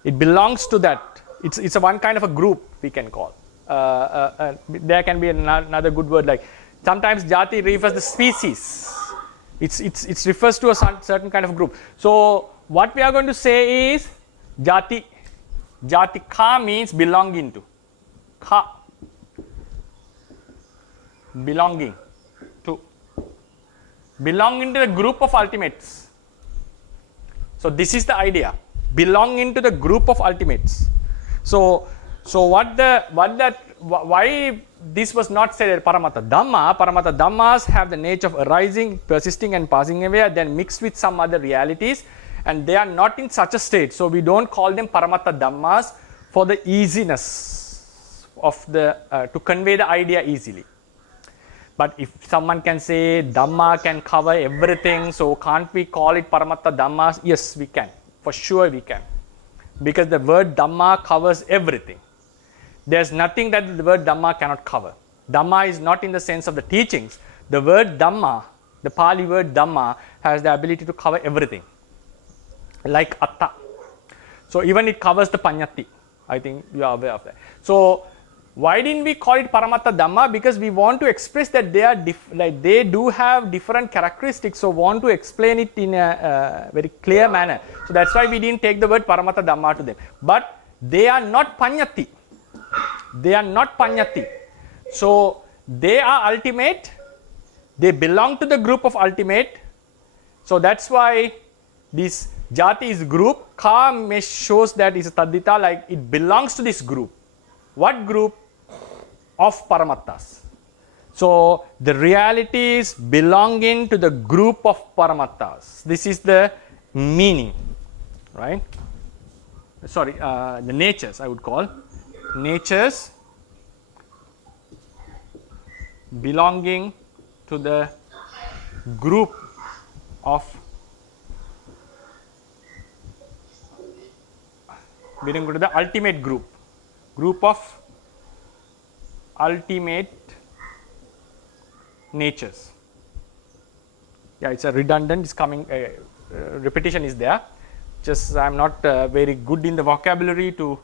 it belongs to that. It's a one kind of a group we can call. There can be another good word like sometimes Jati refers to the species. It refers to a certain kind of group. So what we are going to say is Jati. Jati ka means belonging to. Ka. Belonging to. Belonging to the group of ultimates. So this is the idea. Belonging to the group of ultimates. So why this was not said as Paramattha Dhamma? Paramattha Dhammas have the nature of arising, persisting and passing away, then mixed with some other realities, and they are not in such a state. So we don't call them Paramattha Dhammas for the easiness of the to convey the idea easily. But if someone can say Dhamma can cover everything, so can't we call it Paramattha Dhammas? Yes, we can. For sure we can. Because the word Dhamma covers everything. There's nothing that the word Dhamma cannot cover. Dhamma is not in the sense of the teachings. The word Dhamma, the Pali word Dhamma, has the ability to cover everything. Like Atta. So even it covers the Panyati. I think you are aware of that. So why didn't we call it Paramattha Dhamma? Because we want to express that they are they do have different characteristics. So want to explain it in a very clear manner. So that's why we didn't take the word Paramattha Dhamma to them. But they are not Panyati. They are not Panyati. So they are ultimate. They belong to the group of ultimate. So that's why this Jati is group. Ka shows that is a Taddhita, like it belongs to this group. What group? Of Paramattas. So the reality is belonging to the group of Paramattas. This is the meaning, right? Sorry, the natures I would call. Natures belonging to the group of belonging to the ultimate group of ultimate natures. Yeah, it's a redundant, it's coming, repetition is there. Just I'm not very good in the vocabulary to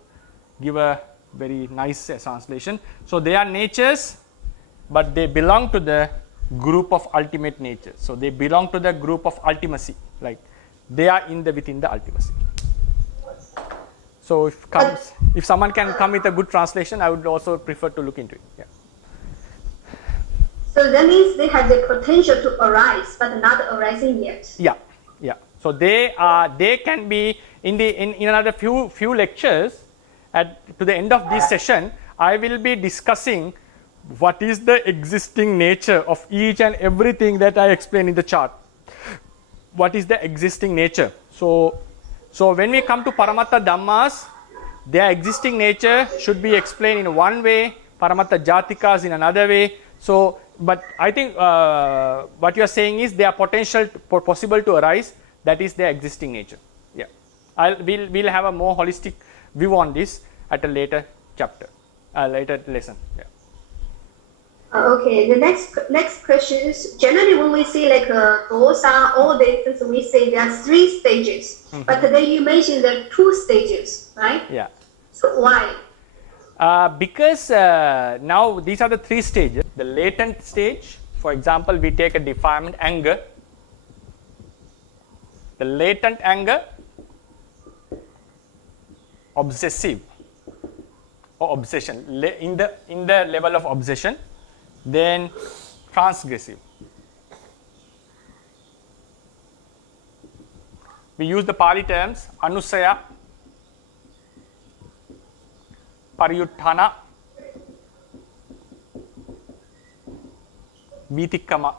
give a very nice translation. So they are natures, but they belong to the group of ultimate natures. So they belong to the group of ultimacy, like they are within the ultimacy. So if someone can come with a good translation, I would also prefer to look into it. Yeah. So that means they have the potential to arise, but not arising yet. Yeah, yeah. So they can be in another few lectures. To the end of this session, I will be discussing what is the existing nature of each and everything that I explained in the chart. What is the existing nature? So when we come to Paramattha Dhammas, their existing nature should be explained in one way, Paramattha Jatikas in another way. So, but I think what you are saying is they are possible to arise. That is their existing nature. Yeah, we'll have a more holistic view on this at a later chapter, later lesson. Yeah. Okay, the next question is, generally when we say like dosa, all the things we say there are 3 stages, but today you mentioned there are 2 stages, right? Yeah. So why? Because now these are the 3 stages. The latent stage, for example, we take a defilement anger. The latent anger, obsessive or obsession, in the level of obsession. Then transgressive. We use the Pali terms anusaya, pariyutthana, vitikkama.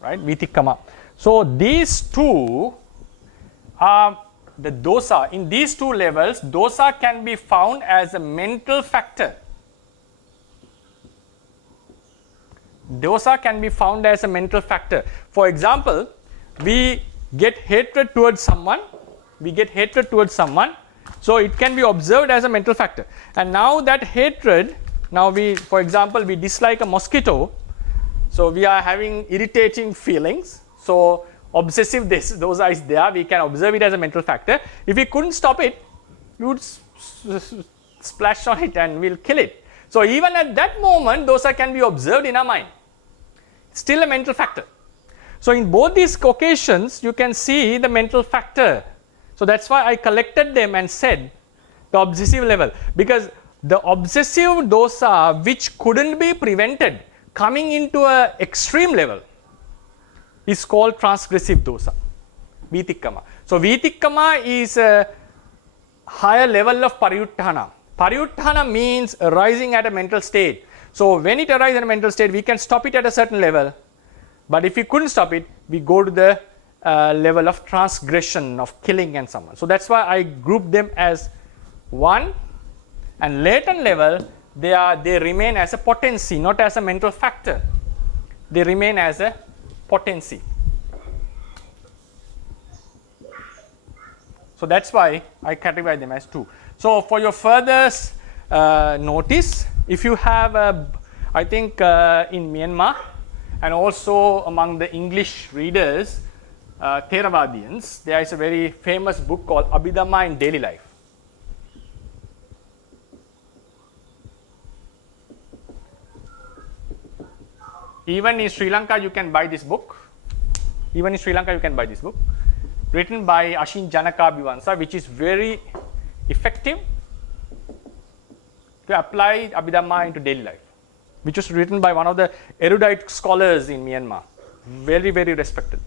Right, vitikkama. So these 2 The dosa, in these two levels, dosa can be found as a mental factor. Dosa can be found as a mental factor. For example, we get hatred towards someone, so it can be observed as a mental factor. And now that hatred, for example, we dislike a mosquito, so we are having irritating feelings. So obsessive dosa is there, we can observe it as a mental factor. If we couldn't stop it, we would splash on it and we'll kill it. So even at that moment, dosa can be observed in our mind. Still a mental factor. So in both these occasions, you can see the mental factor. So that's why I collected them and said the obsessive level, because the obsessive dosa which couldn't be prevented coming into an extreme level is called transgressive dosa, vitikkama. So vitikkama is a higher level of pariyuttana. Pariyuttana means arising at a mental state. So when it arises at a mental state, we can stop it at a certain level. But if we couldn't stop it, we go to the level of transgression, of killing and someone. So that's why I group them as one, and latent level, they remain as a potency, not as a mental factor. They remain as a potency. So that's why I categorize them as two. So for your further notice, if you have I think in Myanmar and also among the English readers, Theravadians, there is a very famous book called Abhidhamma in Daily Life. Even in Sri Lanka, you can buy this book. Written by Ashin Janakabhivansa, which is very effective to apply Abhidhamma into daily life, which was written by one of the erudite scholars in Myanmar, very, very respected.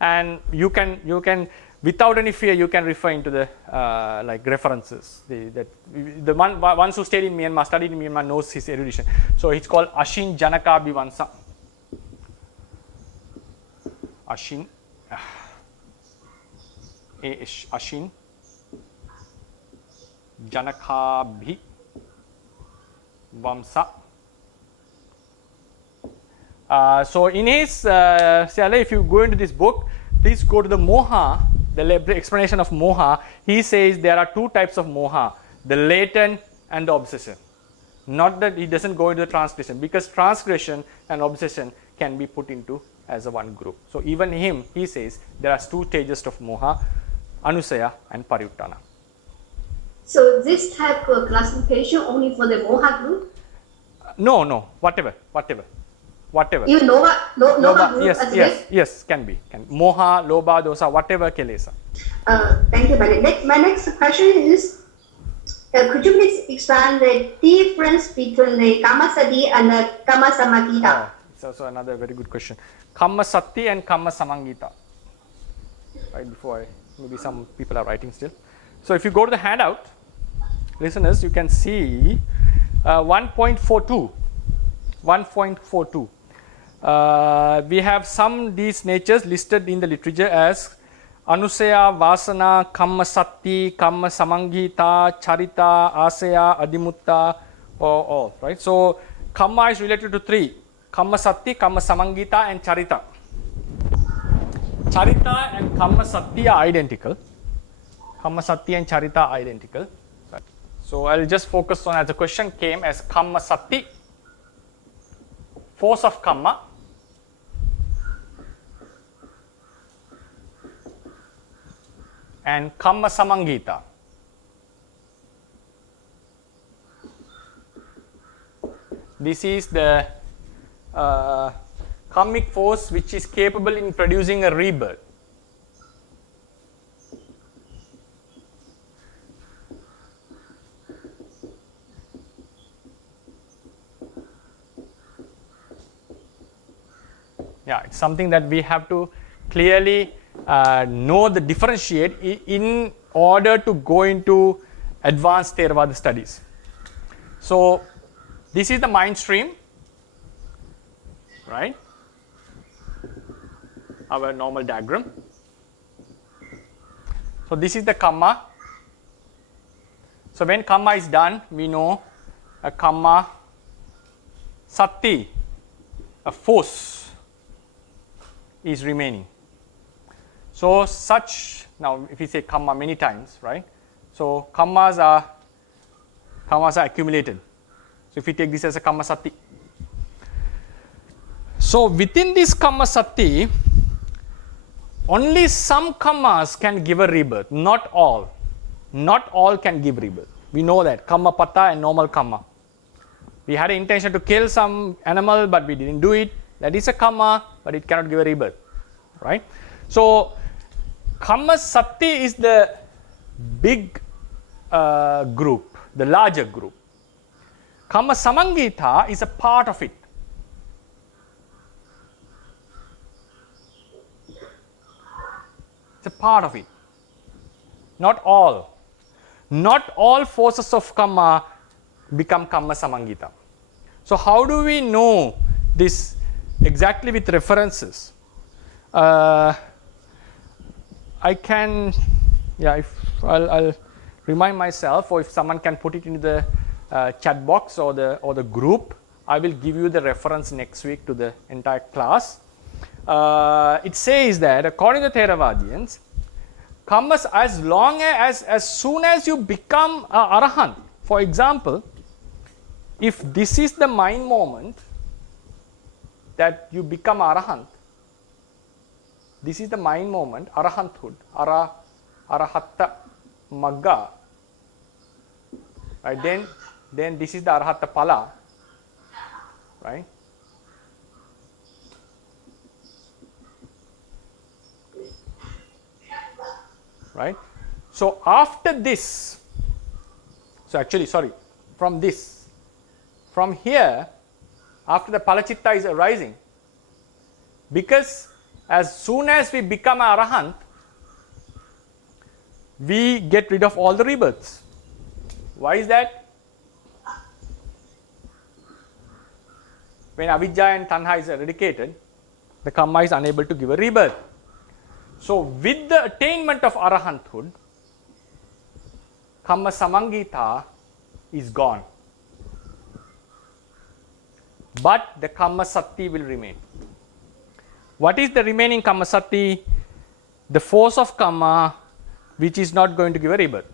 And you can without any fear, you can refer into the like references. The ones who studied in Myanmar knows his erudition. So it's called Ashin Janakabhivansa. Ashin Janakabhivamsa. So in his if you go into this book, please go to the moha, the explanation of moha. He says there are two types of moha, the latent and the obsession. Not that he doesn't go into the transgression, because transgression and obsession can be put into as a one group. So even he says there are two stages of moha, anusaya and pariyuttana. So this type of classification only for the moha group? No, whatever. Even Loba group as Yes, can be. Moha, Loba, Dosa, whatever kilesa. Thank you. My next question is, could you please expand the difference between the Kammasati and the Kammasamagita? So another very good question. Kammasati and Kammasamagita. Right before maybe some people are writing still. So if you go to the handout, listeners, you can see 1.42. We have these natures listed in the literature as Anusaya, Vasana, Kammasati, Kammasamagita, Charita, Asaya, Adimutta, or all, right? So Kamma is related to three: Kammasati, Kammasamagita, and Charita. Charita and Kammasati are identical. Kammasati and Charita are identical. So I'll just focus on, as the question came, as Kammasati, force of Kamma, and Kammasamagita. This is the karmic force which is capable in producing a rebirth. Yeah, it's something that we have to clearly know the differentiate in order to go into advanced Theravada studies. So this is the mind stream, right? Our normal diagram. So this is the kamma. So when kamma is done, we know a kamma sati, a force, is remaining. So such, now if we say kamma many times, right? So kammas are accumulated. So if we take this as a kamma sati. So within this kamma sati, only some kammas can give a rebirth, not all. Not all can give rebirth. We know that, kamma pata and normal kamma. We had an intention to kill some animal, but we didn't do it. That is a kamma, but it cannot give a rebirth, right? So kamma sati is the big group, the larger group. Kamma samangita is a part of it. It's a part of it. Not all. Not all forces of kamma become kamma samangita. So how do we know this exactly with references? I can, if I'll remind myself, or if someone can put it into the chat box or the group, I will give you the reference next week to the entire class. It says that according to Theravadians, kammas, as soon as you become arahant, for example, if this is the mind moment that you become arahant, this is the mind moment, arahanthood, arahatta magga, right? Then this is the arahatta pala, right? Right? So after this, from here, after the palachitta is arising, because as soon as we become arahant, we get rid of all the rebirths. Why is that? When avidya and tanha is eradicated, the kamma is unable to give a rebirth. So with the attainment of arahanthood, kamma samangita is gone. But the kamma sati will remain. What is the remaining kamma sati? The force of kamma which is not going to give a rebirth.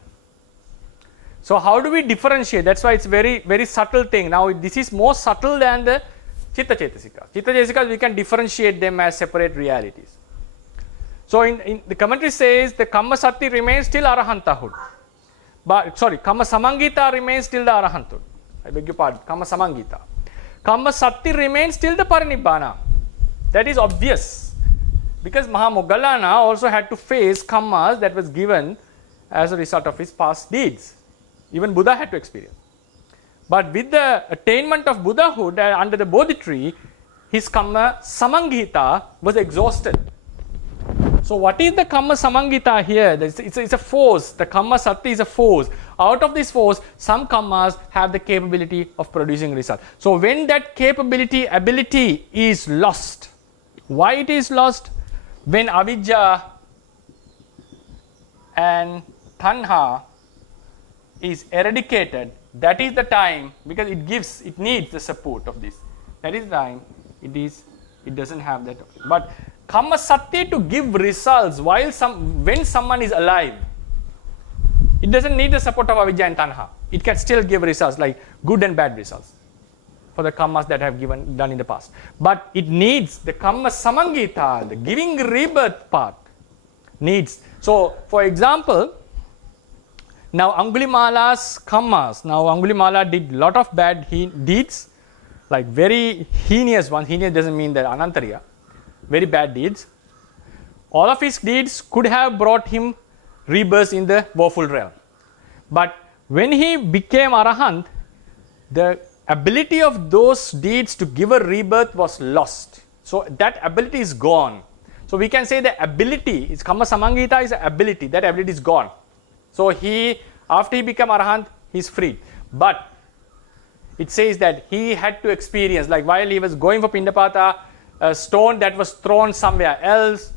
So how do we differentiate? That's why it's very, very subtle thing. Now this is more subtle than the chitta cetasikas. Chitta cetasikas, we can differentiate them as separate realities. So in the commentary says the kamma sati remains still arahantahood. But kamma samangita remains still the arahanthood. I beg your pardon, kamma samangita. Kamma sati remains still the parinibbana. That is obvious. Because Mahamoggallana also had to face kammas that was given as a result of his past deeds. Even Buddha had to experience. But with the attainment of Buddhahood under the Bodhi tree, his kamma samangita was exhausted. So what is the kamma samangita here? It's a force. The kamma sati is a force. Out of this force, some kammas have the capability of producing result. So when that ability is lost, why it is lost? When avidya and tanha is eradicated, that is the time, because it needs the support of this. That is the time it doesn't have that. But kamma sati to give results when someone is alive, it doesn't need the support of avidya and tanha. It can still give results, like good and bad results for the kammas that have done in the past. But it needs the kamma samangita, the giving rebirth part needs. So for example, now Angulimala's kammas, now Angulimala did lot of bad deeds, like very heinous ones. Heinous doesn't mean that anantariya, very bad deeds. All of his deeds could have brought him rebirth in the woeful realm. But when he became arahant, the ability of those deeds to give a rebirth was lost. So that ability is gone. So we can say the ability, is kamma samangita is an ability, that ability is gone. So after he became arahant, he is freed. But it says that he had to experience, like while he was going for pindapata, a stone that was thrown somewhere else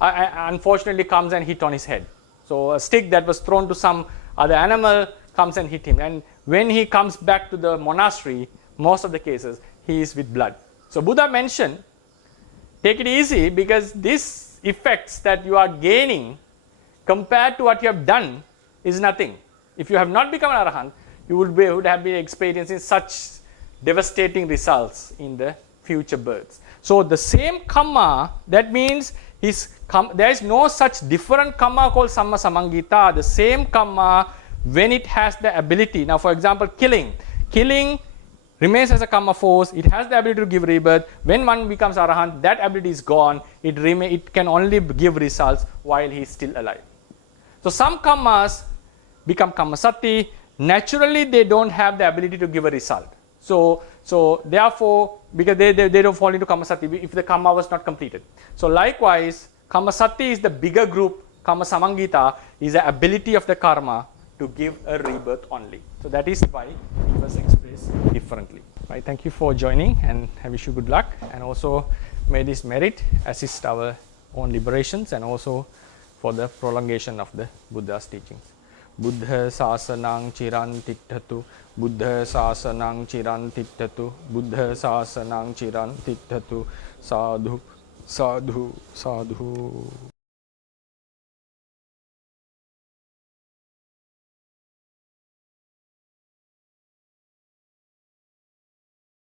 unfortunately comes and hit on his head. So a stick that was thrown to some other animal comes and hit him, and when he comes back to the monastery, most of the cases he is with blood. So Buddha mentioned, take it easy, because these effects that you are gaining compared to what you have done is nothing. If you have not become an Arahant, you would have been experiencing such devastating results in the future births. So the same karma, that means there is no such different karma called samma samangita. The same karma, when it has the ability, now for example killing remains as a karma force, it has the ability to give rebirth. When one becomes Arahant, that ability is gone, it can only give results while he is still alive. So some karmas become karmasati, naturally they don't have the ability to give a result. So therefore, because they don't fall into karmasati if the karma was not completed. So likewise, karmasati is the bigger group, karma samangita is the ability of the karma to give a rebirth only. So that is why it was expressed differently. Right, thank you for joining, and I wish you good luck, and also may this merit assist our own liberations and also for the prolongation of the Buddha's teachings. Buddha sasanang chiran tittatu, Buddha sasanang chiran tittatu, Buddha sasanang chiran tittatu, sadhu, sadhu, sadhu.